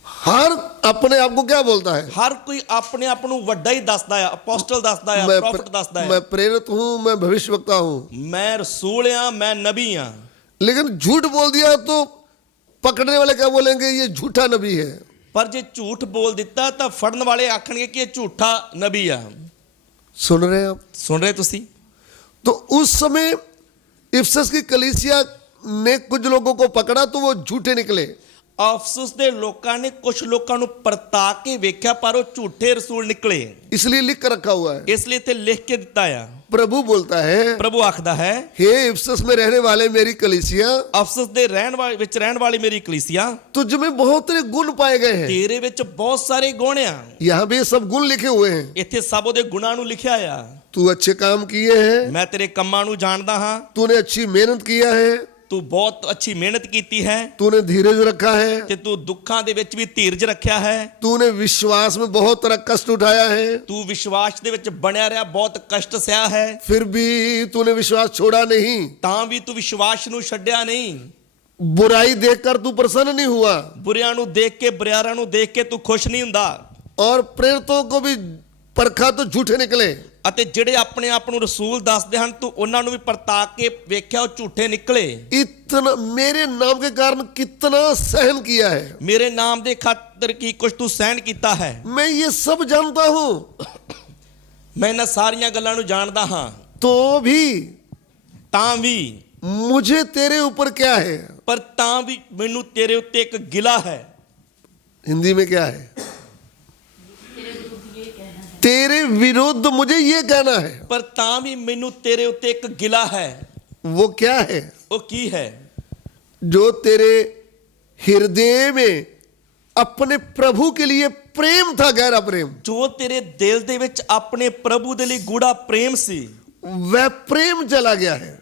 हर अपने आप को क्या बोलता है? ਹਰ ਕੋਈ ਆਪਣੇ ਆਪ ਨੂੰ ਵੱਡਾ ਹੀ ਦੱਸਦਾ ਆ, ਅਪੋਸਟਲ ਦੱਸਦਾ ਆ, ਪ੍ਰੋਫਿਟ ਦੱਸਦਾ मैं ਆ, प्रेरित हूं, मैं भविष्यवक्ता हूं। ਮੈਂ ਰਸੂਲ ਆ, ਮੈਂ ਨਬੀ ਆ। लेकिन झूठ बोल दिया तो पकड़ने वाले क्या बोलेंगे? ये झूठा नबी है। ਪਰ ਜੇ ਝੂਠ ਬੋਲ ਦਿੱਤਾ ਤਾਂ ਫੜਨ ਵਾਲੇ ਆਖਣਗੇ ਕਿ ਇਹ ਝੂਠਾ ਨਬੀ ਆ। सुन रहे हैं आप? ਸੁਣ ਰਹੇ ਤੁਸੀਂ? तो उस समय इफिसस की कलीसिया ने कुछ लोगों को पकड़ा तो वो झूठे निकले। ਅਫਸੋਸ ਦੇ ਲੋਕਾਂ ਨੇ ਕੁਝ ਲੋਕਾਂ ਨੂੰ ਪਰਤਾ ਕੇ ਵੇਖਿਆ ਪਰ ਉਹ ਝੂਠੇ ਰਸੂਲ ਨਿਕਲੇ। इसलिए लिख कर रखा हुआ है। ਇਸ ਲਈ ਤੇ ਲਿਖ ਕੇ ਦਿੱਤਾ ਆ। प्रभु बोलता है, ਪ੍ਰਭੂ ਆਖਦਾ ਹੈ, हे इफिसस में रहने वाले मेरी कलीसिया, ਅਫਸੋਸ ਦੇ ਵਿੱਚ ਰਹਿਣ ਵਾਲੀ ਮੇਰੀ ਕਲੀਸਿਆ, तुझ में बहुत सारे गुण पाए गए हैं। ਤੇਰੇ ਵਿੱਚ ਬਹੁਤ ਸਾਰੇ ਗੁਣ ਆ। यहाँ भी ये सब गुण लिखे हुए हैं। ਇੱਥੇ ਸਭ ਉਹਦੇ ਗੁਣਾਂ ਨੂੰ ਲਿਖਿਆ ਆ। तू अच्छे काम किए हैं, ਮੈਂ ਤੇਰੇ ਕੰਮਾਂ ਨੂੰ ਜਾਣਦਾ ਹਾਂ, तूने अच्छी मेहनत किया है, ਤੂੰ ਬਹੁਤ ਅੱਛੀ ਮਿਹਨਤ ਕੀਤੀ ਹੈ तूने धीरज रखा है, ਤੇ ਤੂੰ ਦੁੱਖਾਂ ਦੇ ਵਿੱਚ ਵੀ ਧੀਰਜ ਰੱਖਿਆ है, तूने विश्वास में बहुत तरह कष्ट उठाया है, ਤੂੰ ਵਿਸ਼ਵਾਸ ਦੇ ਵਿੱਚ ਬਣਿਆ ਰਿਹਾ, ਬਹੁਤ ਕਸ਼ਟ ਸਹਿਆ ਹੈ, फिर भी तूने विश्वास छोड़ा नहीं। ਤਾਂ ਵੀ ਤੂੰ ਵਿਸ਼ਵਾਸ ਨੂੰ ਛੱਡਿਆ ਨਹੀਂ। बुराई देखकर तू प्रसन्न नहीं हुआ, ਬੁਰਿਆਂ ਨੂੰ ਦੇਖ ਕੇ, ਬੁਰਿਆਰਾਂ ਨੂੰ ਦੇਖ ਕੇ ਤੂੰ ਖੁਸ਼ ਨਹੀਂ ਹੁੰਦਾ। और प्रेरितों को भी परखा तो झूठे निकले। ਅਤੇ ਜਿਹੜੇ ਆਪਣੇ ਆਪ ਨੂੰ ਰਸੂਲ ਦੱਸਦੇ ਹਨ ਤੂੰ ਉਹਨਾਂ ਨੂੰ ਵੀ ਪਰਤਾ ਕੇ ਵੇਖਿਆ, ਉਹ ਝੂਠੇ ਨਿਕਲੇ। इतना मेरे नाम के कारण कितना सहन किया है, ਮੇਰੇ ਨਾਮ ਦੇ ਖਾਤਰ ਕੀ ਕੁਝ ਤੂੰ ਸਹਿਣ ਕੀਤਾ ਹੈ। मैं ये सब जानता हूं, ਮੈਂ ਇਹਨਾਂ ਸਾਰੀਆਂ ਗੱਲਾਂ ਨੂੰ ਜਾਣਦਾ ਹਾਂ, तो भी ਤਾਂ ਵੀ मुझे तेरे ऊपर क्या है? ਪਰ ਤਾਂ ਵੀ ਮੈਨੂੰ ਤੇਰੇ ਉੱਤੇ ਇੱਕ ਗਿਲਾ ਹੈ। हिंदी में क्या है? तेरे विरुद्ध मुझे ये कहना है। ਪਰ ਤਾਂ ਵੀ ਮੈਨੂੰ ਤੇਰੇ ਉੱਤੇ ਇੱਕ ਗਿਲਾ ਹੈ। वो क्या है? ਉਹ ਕੀ ਹੈ? जो तेरे हृदय में अपने प्रभु के लिए प्रेम था, गहरा प्रेम, ਜੋ ਤੇਰੇ ਦਿਲ ਦੇ ਵਿੱਚ ਆਪਣੇ ਪ੍ਰਭੂ ਦੇ ਲਈ ਗੂੜਾ ਪ੍ਰੇਮ ਸੀ, वह प्रेम चला गया है।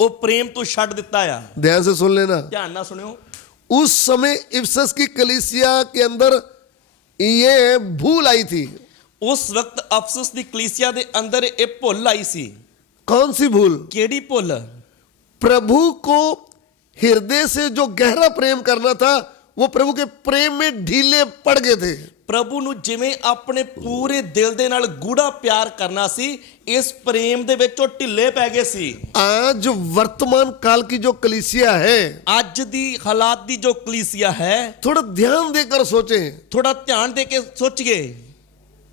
ਉਹ ਪ੍ਰੇਮ ਤੂੰ ਛੱਡ ਦਿੱਤਾ ਆ। ध्यान से सुन लेना। ਧਿਆਨ ਨਾਲ ਸੁਣਿਓ। उस समय इफिसस की कलीसिया के अंदर ये भूल आई थी। ਉਸ ਵਕਤ ਅਫਸੋਸ ਦੀ ਕਲੀਸਿਆ ਦੇ ਅੰਦਰ ਇਹ ਭੁੱਲ ਆਈ ਸੀ। कौन सी भूल? ਕਿਹੜੀ ਭੁੱਲ? प्रभु को हृदय से जो गहरा प्रेम करना था, वो प्रभु के प्रेम में ढीले पड़ गए थे। ਪ੍ਰਭੂ ਨੂੰ ਜਿਵੇਂ ਆਪਣੇ ਪੂਰੇ ਦਿਲ ਦੇ ਨਾਲ ਗੂੜਾ ਪਿਆਰ ਕਰਨਾ ਸੀ, ਇਸ ਪ੍ਰੇਮ ਦੇ ਵਿੱਚ ਉਹ ਢਿੱਲੇ ਪੈ ਗਏ ਸੀ। आज वर्तमान काल की जो कलीसिया है, ਅੱਜ ਦੀ ਹਾਲਾਤ ਦੀ ਜੋ ਕਲੀਸਿਆ ਹੈ, थोड़ा ध्यान देकर सोचें। ਥੋੜਾ ਧਿਆਨ ਦੇ ਕੇ ਸੋਚੀਏ।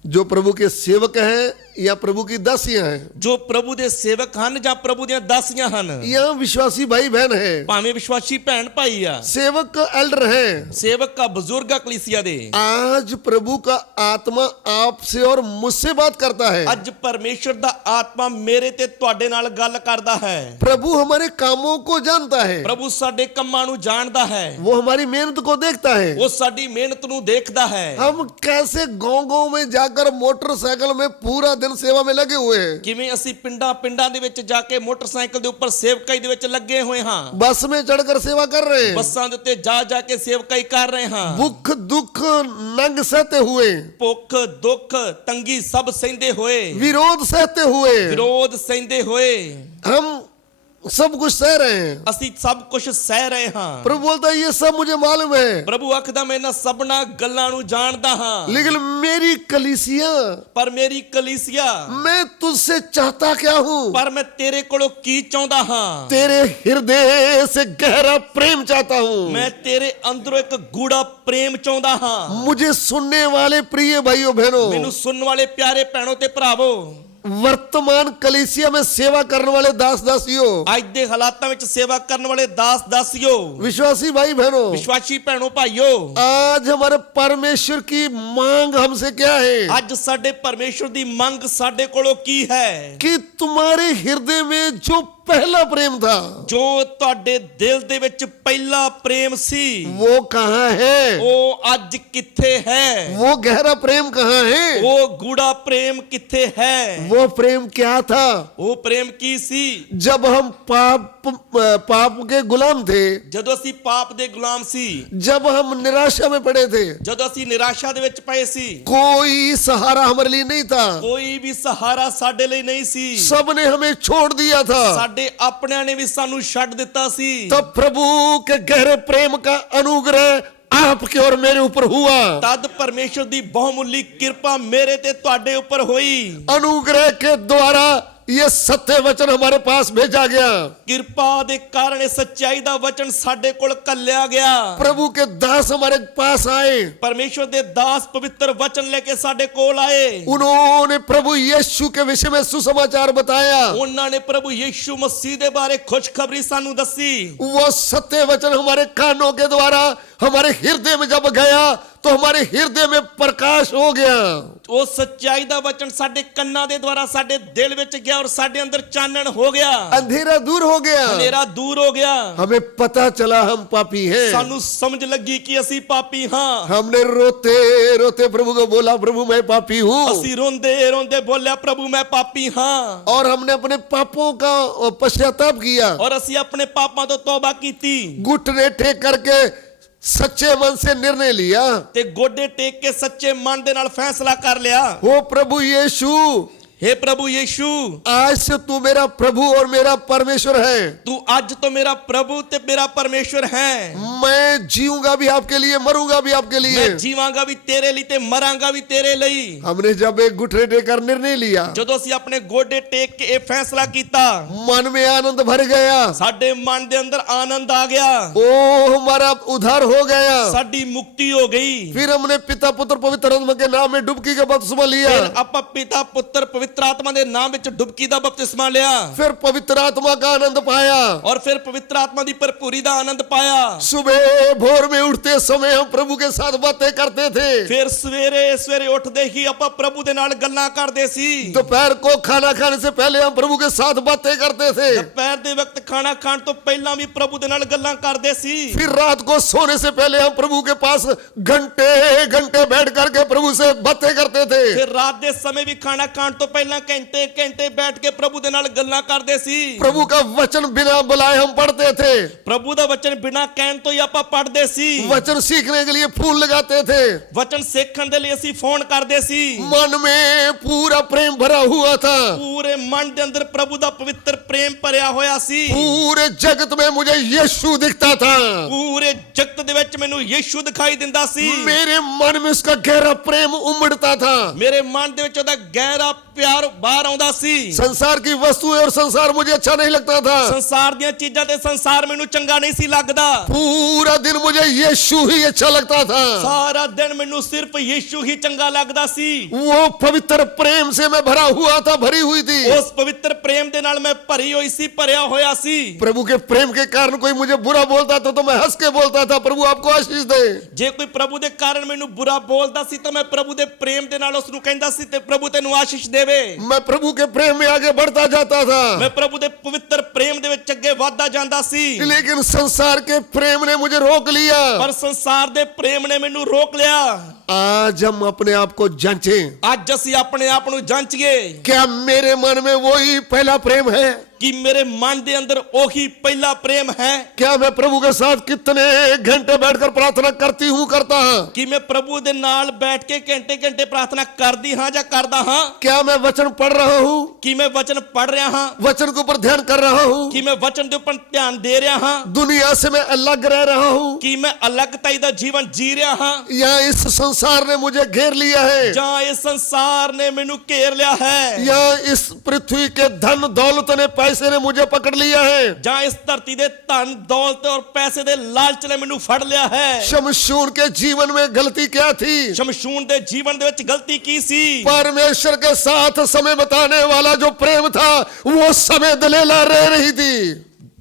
जो प्रभु के सेवक हैं या प्रभु की दासियां हैं, ਜੋ ਪ੍ਰਭੂ ਦੇ ਸੇਵਕ ਹਨ ਜਾਂ ਪ੍ਰਭੂ ਦੀਆਂ ਦਾਸੀਆਂ ਹਨ, यहाँ विश्वासी भाई बहन है, ਭਾਵੇਂ ਵਿਸ਼ਵਾਸੀ ਭੈਣ ਭਾਈ ਆ, सेवक एल्डर हैं। ਸੇਵਕ ਆ, ਬਜ਼ੁਰਗ ਆ ਕਲੀਸਿਆ ਦੇ। आज प्रभु का आत्मा आपसे और मुझसे बात करता है। ਅੱਜ ਪਰਮੇਸ਼ਰ ਦਾ ਆਤਮਾ ਮੇਰੇ ਤੇ ਤੁਹਾਡੇ ਨਾਲ ਗੱਲ ਕਰਦਾ ਹੈ। प्रभु हमारे कामों को जानता है, ਪ੍ਰਭੂ ਸਾਡੇ ਕੰਮਾਂ ਨੂੰ ਜਾਣਦਾ ਹੈ, वो हमारी मेहनत को देखता है। ਉਹ ਸਾਡੀ ਮਿਹਨਤ ਨੂੰ ਦੇਖਦਾ ਹੈ। हम कैसे गांव-गांव में जाकर मोटरसाइकिल में पूरा दिन सेवा में लगे हुए हैं, ਕਿਵੇਂ ਅਸੀਂ ਪਿੰਡਾਂ ਦੇ ਵਿੱਚ ਜਾ ਕੇ ਮੋਟਰਸਾਈਕਲ ਦੇ ਉੱਪਰ ਸੇਵਕਾਈ ਦੇ ਵਿੱਚ ਲੱਗੇ ਹੋਏ ਹਾਂ, बस में चढ़कर सेवा कर रहे हैं, ਬੱਸਾਂ ਦੇ ਉੱਤੇ ਜਾ ਕੇ ਸੇਵਕਾਈ ਕਰ ਰਹੇ ਹਾਂ, भूख दुख नंग सहते हुए, ਭੁੱਖ ਦੁੱਖ ਤੰਗੀ ਸਭ ਸਹਿੰਦੇ ਹੋਏ, विरोध सहते हुए, ਵਿਰੋਧ ਸਹਿੰਦੇ ਹੋਏ हम सब कुछ सह रहे हैं। ਅਸੀਂ ਸਭ ਕੁਝ ਸਹਿ ਰਹੇ ਹਾਂ। प्रभु बोलता है ये सब मुझे मालूम है, ਪ੍ਰਭੂ ਆਖਦਾ ਮੈਂ ਇਹਨਾਂ ਸਭਨਾਂ ਗੱਲਾਂ ਨੂੰ ਜਾਣਦਾ ਹਾਂ, लेकिन मेरी कलीसिया, ਪਰ ਮੇਰੀ ਕਲੀਸਿਆ, मैं तुझसे चाहता क्या हूँ? ਪਰ ਮੈਂ ਤੇਰੇ ਕੋਲੋਂ ਕੀ ਚਾਹੁੰਦਾ ਹਾਂ? तेरे हृदय से गहरा प्रेम चाहता हूँ। ਮੈਂ ਤੇਰੇ ਅੰਦਰੋਂ ਇੱਕ ਗੂੜਾ ਪ੍ਰੇਮ ਚਾਹੁੰਦਾ ਹਾਂ। मुझे सुनने वाले प्रिय भाइयों बहनों, ਮੈਨੂੰ ਸੁਣਨ ਵਾਲੇ ਪਿਆਰੇ ਭੈਣੋ ਤੇ ਭਰਾਵੋ, वर्तमान कलीसिया में सेवा करने वाले दास दासियों, ਅੱਜ ਦੇ ਹਾਲਾਤਾਂ ਵਿੱਚ ਸੇਵਾ ਕਰਨ ਵਾਲੇ ਦਾਸ ਦਾਸੀਓ, विश्वासी भाई बहनों, ਵਿਸ਼ਵਾਸੀ ਭੈਣੋ ਭਾਈਓ, आज हमारे परमेश्वर की मांग हमसे क्या है? ਅੱਜ ਸਾਡੇ ਪਰਮੇਸ਼ਰ ਦੀ ਮੰਗ ਸਾਡੇ ਕੋਲੋਂ ਕੀ ਹੈ? कि तुम्हारे हृदय में जो पहला प्रेम था ਜੋ ਤੁਹਾਡੇ ਦਿਲ ਦੇ ਵਿੱਚ ਪਹਿਲਾ ਪ੍ਰੇਮ ਸੀ वो कहाँ है? ਉਹ ਅੱਜ ਕਿੱਥੇ ਹੈ वो गहरा प्रेम कहाँ है? ਉਹ ਗੂੜਾ ਪ੍ਰੇਮ ਕਿੱਥੇ ਹੈ वो प्रेम क्या था? ਉਹ ਪ੍ਰੇਮ ਕੀ ਸੀ जब हम पाप के गुलाम थे, ਜਦੋਂ ਅਸੀਂ ਪਾਪ ਦੇ ਗੁਲਾਮ ਸੀ जब हम निराशा में पड़े थे, ਜਦੋਂ ਅਸੀਂ ਨਿਰਾਸ਼ਾ ਦੇ ਵਿੱਚ ਪਏ ਸੀ कोई सहारा हमारे लिए नहीं था, ਕੋਈ ਵੀ ਸਹਾਰਾ ਸਾਡੇ ਲਈ ਨਹੀਂ ਸੀ सबने हमें छोड़ दिया था। ਸਾਡੇ ਆਪਣਿਆਂ ਨੇ ਵੀ ਸਾਨੂੰ ਛੱਡ ਦਿੱਤਾ ਸੀ तब प्रभु के गहरे प्रेम का अनुग्रह आपके और मेरे ऊपर हुआ। ਤਦ ਪਰਮੇਸ਼ਰ ਦੀ ਬਹੁਮੁੱਲੀ ਕਿਰਪਾ ਮੇਰੇ ਤੇ ਤੁਹਾਡੇ ਉੱਪਰ ਹੋਈ अनुग्रह के द्वारा ये सत्य वचन हमारे पास भेजा गया। ਕਿਰਪਾ ਦੇ ਕਾਰਨ ਇਹ ਸੱਚਾਈ ਦਾ ਵਚਨ ਸਾਡੇ ਕੋਲ ਕੱਲਿਆ ਗਿਆ प्रभु के दास हमारे पास आए, ਪਰਮੇਸ਼ਰ ਦੇ ਦਾਸ ਪਵਿੱਤਰ ਵਚਨ ਲੈ ਕੇ ਸਾਡੇ ਕੋਲ ਆਏ उन्होंने प्रभु यीशु के विषय में सुसमाचार बताया। ਉਹਨਾਂ ਨੇ ਪ੍ਰਭੂ ਯੀਸ਼ੂ ਮਸੀਹ ਦੇ ਬਾਰੇ ਖੁਸ਼ਖਬਰੀ ਸਾਨੂੰ ਦੱਸੀ वो सत्य वचन हमारे कानों के द्वारा हमारे हृदय में जब गया तो हमारे हृदय में प्रकाश हो गया। ਉਹ ਸੱਚਾਈ ਦਾ ਵਚਨ ਸਾਡੇ ਕੰਨਾਂ ਦੇ ਦੁਆਰਾ ਸਾਡੇ ਦਿਲ ਵਿੱਚ ਗਿਆ ਔਰ ਸਾਡੇ ਅੰਦਰ ਚਾਨਣ ਹੋ ਗਿਆ अंधेरा दूर हो गया। ਹਨੇਰਾ ਦੂਰ ਹੋ ਗਿਆ हमें पता चला हम पापी हैं। ਸਾਨੂੰ ਸਮਝ ਲੱਗੀ ਕਿ ਅਸੀਂ ਪਾਪੀ ਹਾਂ हमने रोते रोते प्रभु को बोला, प्रभु मैं पापी हूँ। ਅਸੀਂ ਰੋਂਦੇ ਰੋਂਦੇ ਬੋਲਿਆ ਪ੍ਰਭੂ ਮੈਂ ਪਾਪੀ ਹਾਂ और हमने अपने पापों का पश्चाताप किया, ਔਰ ਅਸੀਂ ਆਪਣੇ ਪਾਪਾਂ ਤੋਂ ਤੌਬਾ ਕੀਤੀ घुटने टेक करके सच्चे मन से निर्णय लिया, ਤੇ ਗੋਡੇ ਟੇਕ ਕੇ ਸੱਚੇ ਮਨ ਦੇ ਨਾਲ ਫੈਸਲਾ ਕਰ ਲਿਆ हो प्रभु यीशु हे प्रभु यीशु आज से तू मेरा प्रभु और मेरा परमेश्वर है। तू आज तो मेरा प्रभु ते मेरा परमेश्वर है मैं जीऊंगा भी आपके लिए, मरूंगा भी आपके लिए। मैं जीवांगा भी तेरे लिए ते मरांगा भी तेरे लिए हमने जब एक घुटने टेकर निर्णय लिया, ਜਦੋਂ ਅਸੀਂ ਆਪਣੇ ਗੋਡੇ ਟੇਕ ਕੇ ਇਹ ਫੈਸਲਾ ਕੀਤਾ मन में आनंद भर गया, ਸਾਡੇ ਮਨ ਦੇ ਅੰਦਰ ਆਨੰਦ ਆ ਗਿਆ ओ हमारा उद्धार हो गया। ਸਾਡੀ ਮੁਕਤੀ ਹੋ ਗਈ फिर हमने पिता पुत्र पवित्र आत्मा के नाम में डुबकी का बपतिस्मा लिया। ਫਿਰ ਆਪਾਂ ਪਿਤਾ ਪੁੱਤਰ ਪਵਿੱਤਰ ਆਤਮਾ ਦੇ ਨਾਮ ਵਿੱਚ ਡੁਬਕੀ ਦਾ ਬਪਤਿਸਮਾ ਲਿਆ फिर पवित्र आत्मा का आनंद पाया। ਔਰ ਫਿਰ ਪਵਿੱਤਰ ਆਤਮਾ ਦੀ ਭਰਪੂਰੀ ਦਾ ਆਨੰਦ ਪਾਇਆ सुबह भोर में उठते समय हम प्रभु के साथ बातें करते थे। ਫਿਰ ਸਵੇਰੇ ਸਵੇਰੇ ਉੱਠਦੇ ਹੀ ਆਪਾਂ ਪ੍ਰਭੂ ਦੇ ਨਾਲ ਗੱਲਾਂ ਕਰਦੇ ਸੀ दोपहर को खाना खाने से पहले हम प्रभु के साथ बातें करते थे। ਦੁਪਹਿਰ ਦੇ ਵਕਤ ਖਾਣਾ ਖਾਣ ਤੋਂ ਪਹਿਲਾਂ ਵੀ ਪ੍ਰਭੂ ਦੇ ਨਾਲ ਗੱਲਾਂ ਕਰਦੇ ਸੀ फिर रात को सोने से पहले हम प्रभु के पास घंटे घंटे बैठ करके प्रभु से बातें करते थे। ਫਿਰ ਰਾਤ ਦੇ ਸਮੇਂ ਵੀ ਖਾਣਾ ਖਾਣ ਤੋਂ ਪਹਿਲਾਂ ਘੰਟੇ ਘੰਟੇ ਬੈਠ ਕੇ ਪ੍ਰਭੂ ਦੇ ਨਾਲ ਗੱਲਾਂ ਕਰਦੇ ਸੀ प्रभु का वचन बिना बुलाए हम पढ़ते थे। ਪ੍ਰਭੂ ਦਾ ਵਚਨ ਬਿਨਾਂ ਕਹਿਣ ਤੋਂ ਹੀ ਆਪਾਂ ਪੜ੍ਹਦੇ ਸੀ वचन सीखने के लिए फूल लगाते थे। ਵਚਨ ਸਿੱਖਣ ਦੇ ਲਈ ਅਸੀਂ ਫੋਨ ਕਰਦੇ ਸੀ मन में पूरा प्रेम भरा हुआ था। ਪੂਰੇ ਮਨ ਦੇ ਅੰਦਰ ਪ੍ਰਭੂ ਦਾ ਪਵਿੱਤਰ ਪ੍ਰੇਮ ਭਰਿਆ ਹੋਇਆ ਸੀ पूरे जगत में मुझे यीशु दिखता था। ਪੂਰੇ ਜਗਤ ਦੇ ਵਿੱਚ ਮੈਨੂੰ ਯੀਸ਼ੂ ਦਿਖਾਈ ਦਿੰਦਾ ਸੀ मेरे मन में उसका गहरा प्रेम उमड़ता था। ਮੇਰੇ ਮਨ ਦੇ ਵਿੱਚ ਉਹਦਾ ਗਹਿਰਾ ਪਿਆਰ ਬਾਹਰ ਆਉਂਦਾ ਸੀ संसार की वस्तुएं और संसार मुझे अच्छा नहीं लगता था। ਸੰਸਾਰ ਦੀਆਂ ਚੀਜ਼ਾਂ ਤੇ ਸੰਸਾਰ ਮੈਨੂੰ ਚੰਗਾ ਨਹੀਂ ਸੀ ਲੱਗਦਾ पूरा दिन मुझे यीशु ही अच्छा लगता था। ਸਾਰਾ ਦਿਨ ਮੈਨੂੰ ਸਿਰਫ ਯੀਸ਼ੂ ਹੀ ਚੰਗਾ ਲੱਗਦਾ ਸੀ वो पवित्र प्रेम से मैं भरा हुआ था, भरी हुई थी। ਉਸ ਪਵਿੱਤਰ ਪ੍ਰੇਮ ਦੇ ਨਾਲ ਮੈਂ ਭਰੀ ਹੋਈ ਸੀ ਭਰਿਆ ਹੋਇਆ ਸੀ प्रभु के प्रेम के कारण कोई मुझे बुरा बोलता था तो मैं हंस के बोलता था, प्रभु आपको आशीष दे। ਜੇ ਕੋਈ ਪ੍ਰਭੂ ਦੇ ਕਾਰਨ ਮੈਨੂੰ ਬੁਰਾ ਬੋਲਦਾ ਸੀ ਤਾਂ ਮੈਂ ਪ੍ਰਭੂ ਦੇ ਪ੍ਰੇਮ ਦੇ ਨਾਲ ਉਸ ਨੂੰ ਕਹਿੰਦਾ ਸੀ ਤੇ ਪ੍ਰਭੂ ਤੈਨੂੰ ਆਸ਼ੀਸ਼ ਦੇਵੇ मैं प्रभु के प्रेम में आगे बढ़ता जाता था। ਮੈਂ ਪ੍ਰਭੂ ਦੇ ਪਵਿੱਤਰ ਪ੍ਰੇਮ ਦੇ ਵਿੱਚ ਅੱਗੇ ਵਧਦਾ ਜਾਂਦਾ ਸੀ लेकिन संसार के प्रेम ने मुझे रोक लिया। ਪਰ ਸੰਸਾਰ ਦੇ ਪ੍ਰੇਮ ਨੇ ਮੈਨੂੰ ਰੋਕ ਲਿਆ आज हम अपने आप को जांचें, ਅੱਜ ਅਸੀਂ ਆਪਣੇ ਆਪ ਨੂੰ ਜਾਂਚੀਏ क्या मेरे मन में वही पहला प्रेम है? ਕਿ ਮੇਰੇ ਮਨ ਦੇ ਅੰਦਰ ਉਹੀ ਪਹਿਲਾ ਪ੍ਰੇਮ ਹੈ क्या मैं प्रभु के साथ कितने घंटे बैठकर प्रार्थना करती हूँ, करता हूँ? ਕਿ ਮੈਂ ਪ੍ਰਭੂ ਦੇ ਨਾਲ ਬੈਠ ਕੇ ਘੰਟੇ ਘੰਟੇ ਪ੍ਰਾਰਥਨਾ ਕਰਦੀ ਹਾਂ ਜਾਂ ਕਰਦਾ ਹਾਂ क्या मैं वचन पढ़ रहा हूँ, ਕਿ ਮੈਂ ਵਚਨ ਪੜ ਰਿਹਾ ਹਾਂ वचन के ऊपर ध्यान कर रहा हूँ? ਕਿ ਮੈਂ ਵਚਨ ਦੇ ਉੱਪਰ ਧਿਆਨ ਦੇ ਰਿਹਾ ਹਾਂ दुनिया से मैं अलग रह रहा हूँ, ਕਿ ਮੈਂ ਅਲੱਗਤਾਈ ਦਾ ਜੀਵਨ ਜੀ ਰਿਹਾ ਹਾਂ या इस संसार ने मुझे घेर लिया है, ਜਾਂ ਇਸ ਸੰਸਾਰ ਨੇ ਮੈਨੂੰ ਘੇਰ ਲਿਆ ਹੈ या इस पृथ्वी के धन दौलत ने पैसे ने मुझे पकड़ लिया है? ਜਾਂ ਇਸ ਧਰਤੀ ਦੇ ਧਨ ਦੌਲਤ ਔਰ ਪੈਸੇ ਦੇ ਲਾਲਚ ਨੇ ਮੈਨੂੰ ਫੜ ਲਿਆ ਹੈ शमशून के जीवन में गलती क्या थी? ਸ਼ਮਸ਼ੂਨ ਦੇ ਜੀਵਨ ਦੇ ਵਿੱਚ ਗਲਤੀ ਕੀ ਸੀ परमेश्वर के साथ समय बताने वाला जो प्रेम था वो समय दलेला रह रही थी।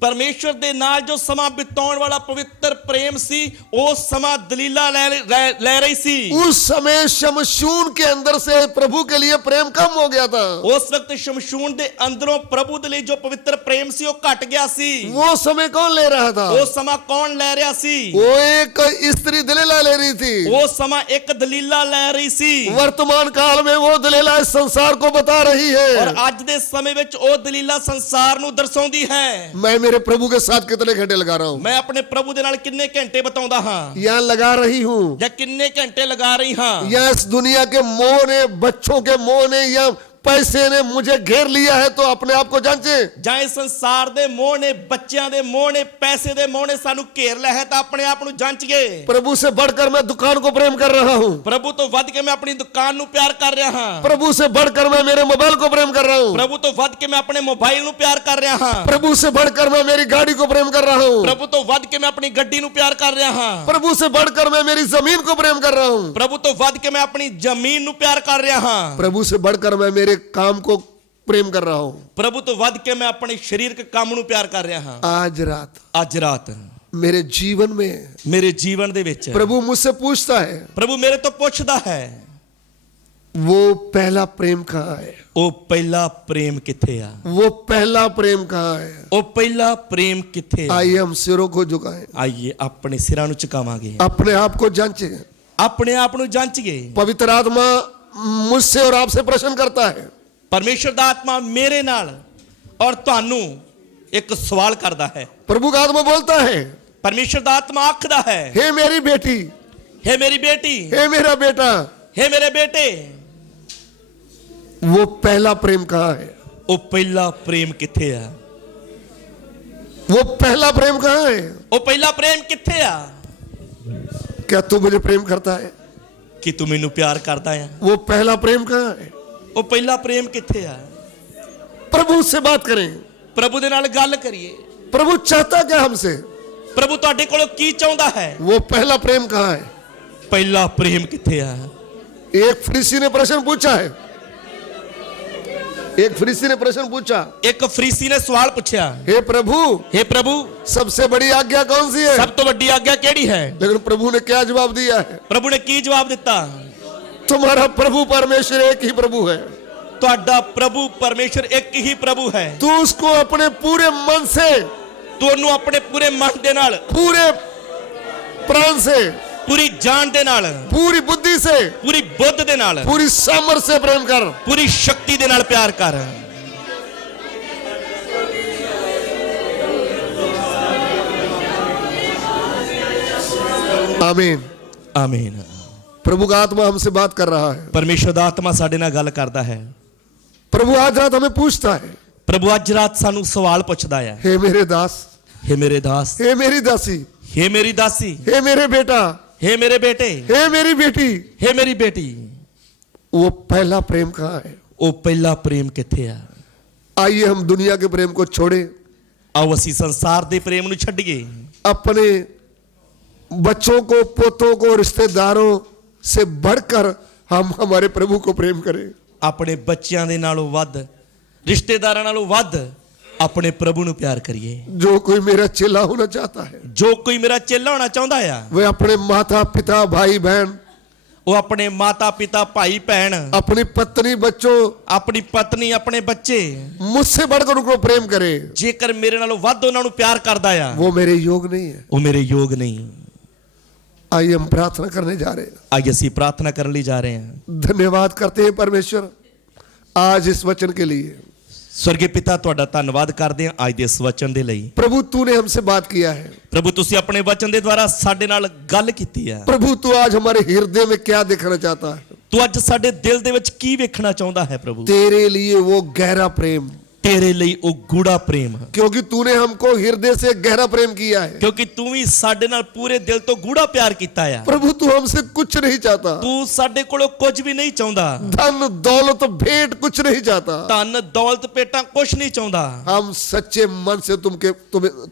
ਪਰਮੇਸ਼ਰ ਦੇ ਨਾਲ ਜੋ ਸਮਾਂ ਬਿਤਾਉਣ ਵਾਲਾ ਪਵਿੱਤਰ ਪ੍ਰੇਮ ਸੀ, ਉਹ ਸਮਾਂ ਦਲੀਲਾ ਲੈ ਰਹੀ ਸੀ। उस समय शमशून के अंदर से प्रभु के लिए प्रेम कम हो गया था। ਉਸ ਵਕਤ ਸ਼ਮਸ਼ੂਨ ਦੇ ਅੰਦਰੋਂ ਪ੍ਰਭੂ ਦੇ ਲਈ ਜੋ ਪਵਿੱਤਰ ਪ੍ਰੇਮ ਸੀ, ਉਹ ਘਟ ਗਿਆ ਸੀ। वो समय कौन ले रहा था? ਉਹ ਸਮਾਂ ਕੌਣ ਲੈ ਰਿਹਾ ਸੀ? वो एक स्त्री दलीला ले रही थी। ਉਹ ਸਮਾਂ ਇੱਕ ਦਲੀਲਾ ਲੈ ਰਹੀ ਸੀ। वर्तमान काल में वो दलीला इस संसार को बता रही ਔਰ है। ਅੱਜ ਦੇ ਸਮੇਂ ਵਿੱਚ ਉਹ ਦਲੀਲਾ ਸੰਸਾਰ ਨੂੰ ਦਰਸਾਉਂਦੀ ਹੈ। मैं मेरे प्रभु के साथ कितने घंटे लगा रहा हूँ? ਮੈਂ ਆਪਣੇ ਪ੍ਰਭੂ ਦੇ ਨਾਲ ਕਿੰਨੇ ਘੰਟੇ ਬਿਤਾਉਂਦਾ ਹਾਂ, यहाँ लगा रही हूँ, ਜਾਂ ਕਿੰਨੇ ਘੰਟੇ ਲਗਾ ਰਹੀ ਹਾਂ। या इस दुनिया के मोह ने, बच्चों के मोह ने, या पैसे ने मुझे घेर लिया है, तो अपने आप को जांचे। ਜਾਂ ਇਸ ਸੰਸਾਰ ਦੇ ਮੋਹ ਨੇ, ਬੱਚਿਆਂ ਦੇ ਮੋਹ ਨੇ, ਪੈਸੇ ਦੇ ਮੋਹ ਨੇ ਸਾਨੂੰ ਘੇਰ ਲਿਆ ਹੈ, ਤਾਂ ਆਪਣੇ ਆਪ ਨੂੰ ਜਾਂਚੀਏ। प्रभु से बढ़कर मैं दुकान को प्रेम कर रहा हूँ। ਪ੍ਰਭੂ ਤੋਂ ਵੱਧ ਕੇ ਮੈਂ ਆਪਣੀ ਦੁਕਾਨ ਨੂੰ ਪਿਆਰ ਕਰ ਰਿਹਾ ਹਾਂ। प्रभु से बढ़कर मैं मेरे मोबाइल को प्रेम कर रहा हूँ। ਪ੍ਰਭੂ ਤੋਂ ਵੱਧ ਕੇ ਮੈਂ ਆਪਣੇ ਮੋਬਾਈਲ ਨੂੰ ਪਿਆਰ ਕਰ ਰਿਹਾ ਹਾਂ। प्रभु से बढ़कर मैं मेरी गाड़ी को प्रेम कर रहा हूँ। ਪ੍ਰਭੂ ਤੋਂ ਵੱਧ ਕੇ ਮੈਂ ਆਪਣੀ ਗੱਡੀ ਨੂੰ ਪਿਆਰ ਕਰ ਰਿਹਾ ਹਾਂ। प्रभु से बढ़कर मैं मेरी जमीन को प्रेम कर रहा हूँ। ਪ੍ਰਭੂ ਤੋਂ ਵੱਧ ਕੇ ਮੈਂ ਆਪਣੀ ਜ਼ਮੀਨ ਨੂੰ ਪਿਆਰ ਕਰ ਰਿਹਾ ਹਾਂ। प्रभु से बढ़कर मैं मेरे काम को प्रेम कर रहा हूँ। ਪ੍ਰਭੂ ਤੋਂ ਵੱਧ ਕੇ ਮੈਂ ਆਪਣੇ ਸਰੀਰਕ ਕੰਮ ਨੂੰ ਪਿਆਰ ਕਰ ਰਿਹਾ ਹਾਂ। आज रात ਅੱਜ ਰਾਤ मेरे जीवन में ਮੇਰੇ ਜੀਵਨ ਦੇ ਵਿੱਚ प्रभु मुझसे पूछता है, ਪ੍ਰਭੂ ਮੇਰੇ ਤੋਂ ਪੁੱਛਦਾ ਹੈ, वो पहला प्रेम कहाँ है? ਉਹ ਪਹਿਲਾ ਪ੍ਰੇਮ ਕਿੱਥੇ ਆ? वो पहला प्रेम कहाँ है? ਉਹ ਪਹਿਲਾ ਪ੍ਰੇਮ ਕਿੱਥੇ ਆ? आइए हम सिरों को झुकाएं, ਆਈਏ ਆਪਣੇ ਸਿਰਾਂ ਨੂੰ ਝੁਕਾਵਾਂਗੇ, अपने आप को जांचें। ਆਪਣੇ ਆਪ ਨੂੰ ਜਾਂਚੀਏ। पवित्र आत्मा मुझसे और आपसे प्रश्न करता है। ਪਰਮੇਸ਼ਰ ਦਾ ਆਤਮਾ ਮੇਰੇ ਨਾਲ ਔਰ ਤੁਹਾਨੂੰ ਇੱਕ ਸਵਾਲ ਕਰਦਾ ਹੈ। प्रभु का आत्मा बोलता है, ਪਰਮੇਸ਼ਰ ਦਾ ਆਤਮਾ ਆਖਦਾ ਹੈ, हे मेरी बेटी, हे ਮੇਰੀ ਬੇਟੀ, हे मेरा बेटा, हे ਮੇਰੇ ਬੇਟੇ, वो पहला प्रेम कहाँ है? ਉਹ ਪਹਿਲਾ ਪ੍ਰੇਮ ਕਿੱਥੇ ਆ? वो पहला प्रेम कहाँ है? ਉਹ ਪਹਿਲਾ ਪ੍ਰੇਮ ਕਿੱਥੇ ਆ? क्या तू मुझे प्रेम करता है? ਕਿ ਤੂੰ ਮੈਨੂੰ ਪਿਆਰ ਕਰਦਾ ਆ? वो पहला प्रेम कहाँ है? ਉਹ ਪਹਿਲਾ ਪ੍ਰੇਮ ਕਿੱਥੇ ਆ? प्रभु से बात करें। ਪ੍ਰਭੂ ਦੇ ਨਾਲ ਗੱਲ ਕਰੀਏ। प्रभु चाहता क्या हमसे? ਪ੍ਰਭੂ ਤੁਹਾਡੇ ਕੋਲੋਂ ਕੀ ਚਾਹੁੰਦਾ ਹੈ? वो पहला प्रेम कहाँ है? ਪਹਿਲਾ ਪ੍ਰੇਮ ਕਿੱਥੇ ਆ? एक फरीसी ने प्रश्न पूछा है। एक फरीसी ने प्रश्न पूछा, ਇੱਕ ਫਰੀਸੀ ਨੇ ਸਵਾਲ ਪੁੱਛਿਆ, हे प्रभु, हे ਪ੍ਰਭੂ, सबसे बड़ी आज्ञा कौन सी है? ਸਭ ਤੋਂ ਵੱਡੀ ਆਗਿਆ ਕਿਹੜੀ ਹੈ? लेकिन प्रभु ने क्या जवाब दिया है? ਪ੍ਰਭੂ ਨੇ ਕੀ ਜਵਾਬ ਦਿੱਤਾ? तुम्हारा प्रभु परमेश्वर एक ही प्रभु है। ਤੁਹਾਡਾ ਪ੍ਰਭੂ ਪਰਮੇਸ਼ਰ ਇੱਕ ਹੀ ਪ੍ਰਭੂ ਹੈ। तू उसको अपने पूरे मन से, ਤੂੰ ਉਹਨੂੰ ਆਪਣੇ ਪੂਰੇ ਮਨ ਦੇ ਨਾਲ, पूरे प्राण से, ਪੂਰੀ ਜਾਨ ਦੇ ਨਾਲ, पूरी बुद्धि से, ਪੂਰੀ ਬੁੱਧ ਦੇ ਨਾਲ, पूरी सामर्थ्य से प्रेम कर। ਪੂਰੀ ਸ਼ਕਤੀ ਦੇ ਨਾਲ ਪਿਆਰ ਕਰ। आमीन। ਆਮੀਨ। प्रभु का आत्मा हमसे बात कर रहा है। ਪਰਮੇਸ਼ਰ ਦਾ ਆਤਮਾ ਸਾਡੇ ਨਾਲ ਗੱਲ ਕਰਦਾ ਹੈ। प्रभु आज रात हमें पूछता है, ਪ੍ਰਭੂ ਅੱਜ ਰਾਤ ਸਾਨੂੰ ਸਵਾਲ ਪੁੱਛਦਾ ਆ, हे मेरे दास, हे ਮੇਰੇ ਦਾਸ, हे मेरी दासी, हे ਮੇਰੀ ਦਾਸੀ, हे मेरे बेटा, हे ਮੇਰੇ ਬੇਟੇ, हे मेरी बेटी, हे ਮੇਰੀ ਬੇਟੀ, वो पहला प्रेम कहाँ है? ਉਹ ਪਹਿਲਾ ਪ੍ਰੇਮ ਕਿੱਥੇ ਆ? आइए हम दुनिया के प्रेम को छोड़ें, ਆਓ ਅਸੀਂ ਸੰਸਾਰ ਦੇ ਪ੍ਰੇਮ ਨੂੰ ਛੱਡੀਏ। अपने बच्चों को, पोतों को, रिश्तेदारों से बढ़कर हम हमारे प्रभु को प्रेम करें। ਆਪਣੇ ਬੱਚਿਆਂ ਦੇ ਨਾਲੋਂ ਵੱਧ, ਰਿਸ਼ਤੇਦਾਰਾਂ ਨਾਲੋਂ ਵੱਧ ਆਪਣੇ ਪ੍ਰਭੂ ਨੂੰ ਪਿਆਰ ਕਰੀਏ। जो कोई मेरा चेला होना चाहता है, ਜੋ ਕੋਈ ਮੇਰਾ ਚੇਲਾ ਹੋਣਾ ਚਾਹੁੰਦਾ ਆ, वह अपने माता पिता भाई बहन, ਉਹ ਆਪਣੇ ਮਾਤਾ ਪਿਤਾ ਭਾਈ ਭੈਣ, अपनी पत्नी बच्चों, ਆਪਣੀ ਪਤਨੀ, ਆਪਣੇ ਬੱਚੇ, मुझसे बढ़कर उनको प्रेम करे, ਜੇਕਰ ਮੇਰੇ ਨਾਲੋਂ ਵੱਧ ਉਹਨਾਂ ਨੂੰ ਪਿਆਰ ਕਰਦਾ ਆ, वो मेरे योग नहीं है। ਉਹ ਮੇਰੇ ਯੋਗ ਨਹੀਂ। आइए हम प्रार्थना करने जा रहे हैं। ਅੱਜ ਅਸੀਂ ਪ੍ਰਾਰਥਨਾ ਕਰਨ ਲਈ ਜਾ ਰਹੇ ਹਾਂ। धन्यवाद करते हैं परमेश्वर आज इस वचन के लिए। स्वर्गीय पिता ਤੁਹਾਡਾ ਧੰਨਵਾਦ ਕਰਦੇ ਹਾਂ ਅੱਜ ਦੇ ਇਸ ਵਚਨ ਦੇ ਲਈ। प्रभु तूने हमसे बात किया है। ਪ੍ਰਭੂ ਤੁਸੀਂ ਆਪਣੇ ਵਚਨ ਦੇ ਦੁਆਰਾ ਸਾਡੇ ਨਾਲ ਗੱਲ ਕੀਤੀ ਹੈ। प्रभु तू आज हमारे हृदय में क्या देखना चाहता है? ਤੂੰ ਅੱਜ ਸਾਡੇ ਦਿਲ ਦੇ ਵਿੱਚ ਕੀ ਵੇਖਣਾ ਚਾਹੁੰਦਾ ਹੈ ਪ੍ਰਭੂ? तेरे लिए वो गहरा प्रेम, ਤੇਰੇ ਲਈ ਉਹ ਗੂੜਾ ਪ੍ਰੇਮ, क्योंकि तूने हमको हृदय से गहरा प्रेम किया है। ਕਿਉਂਕਿ ਤੂੰ ਵੀ ਸਾਡੇ ਨਾਲ ਪੂਰੇ ਦਿਲ ਤੋਂ ਗੂੜਾ ਪਿਆਰ ਕੀਤਾ ਆ। प्रभु तू हमसे कुछ नहीं चाहता, ਤੂੰ ਸਾਡੇ ਕੋਲੋਂ ਕੁਝ ਵੀ ਨਹੀਂ ਚਾਹੁੰਦਾ। धन दौलत भेंट कुछ नहीं चाहता। ਧਨ ਦੌਲਤ ਪੇਟਾਂ ਕੁਝ ਨਹੀਂ ਚਾਹੁੰਦਾ। हम सच्चे मन से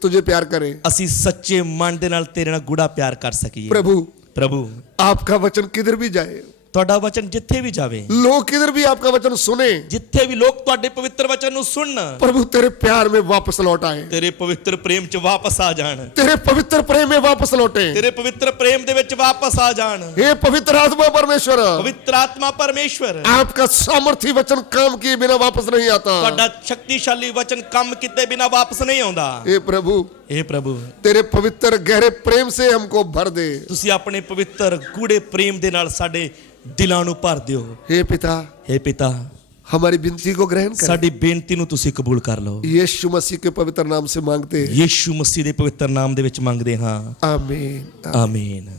तुझे प्यार करें। ਅਸੀਂ ਸੱਚੇ ਮਨ ਦੇ ਨਾਲ ਤੇਰੇ ਨਾਲ ਗੂੜਾ ਪਿਆਰ ਕਰ ਸਕੀਏ। प्रभु ਪ੍ਰਭੂ आपका वचन किधर भी जाए, ਤੁਹਾਡਾ ਵਚਨ ਜਿੱਥੇ ਵੀ ਜਾਵੇ, लोग किधर भी आपका वचन सुने, ਜਿੱਥੇ ਵੀ ਲੋਕ ਤੁਹਾਡੇ ਪਵਿੱਤਰ ਵਚਨ ਨੂੰ ਸੁਣਨ, प्रभु तेरे प्यार में वापस लौट आए, ਤੇਰੇ ਪਵਿੱਤਰ ਪ੍ਰੇਮ 'ਚ ਵਾਪਸ ਆ ਜਾਣ, तेरे पवित्र प्रेम में वापस लौटे। ਤੇਰੇ ਪਵਿੱਤਰ ਪ੍ਰੇਮ ਦੇ ਵਿੱਚ ਵਾਪਸ ਆ ਜਾਣ। हे पवित्र आत्मा परमेश्वर, ਪਵਿੱਤਰ ਆਤਮਾ ਪਰਮੇਸ਼ਵਰ, आपका सामर्थी वचन काम किए बिना वापस नहीं आता। ਤੁਹਾਡਾ ਸ਼ਕਤੀਸ਼ਾਲੀ ਵਚਨ ਕੰਮ ਕੀਤੇ ਬਿਨਾ ਵਾਪਸ ਨਹੀਂ ਆਉਂਦਾ। हे प्रभु, ਇਹ ਪ੍ਰਭੂ, तेरे पवित्र गहरे प्रेम से हमको भर दे। ਤੁਸੀਂ ਆਪਣੇ ਪਵਿੱਤਰ ਗੂੜੇ ਪ੍ਰੇਮ ਦੇ ਨਾਲ ਸਾਡੇ ਦਿਲਾਂ ਨੂੰ ਭਰ ਦਿਓ। हे पिता, हे पिता, हमारी विनती को ग्रहण कर। ਸਾਡੀ ਬੇਨਤੀ ਨੂੰ ਤੁਸੀਂ ਕਬੂਲ ਕਰ ਲਓ। यीशु मसीह के पवित्र नाम से मांगते हैं, ਯੀਸ਼ੂ ਮਸੀਹ ਦੇ ਪਵਿੱਤਰ ਨਾਮ ਦੇ ਵਿੱਚ ਮੰਗਦੇ ਹਾਂ, आमीन। ਆਮੀਨ।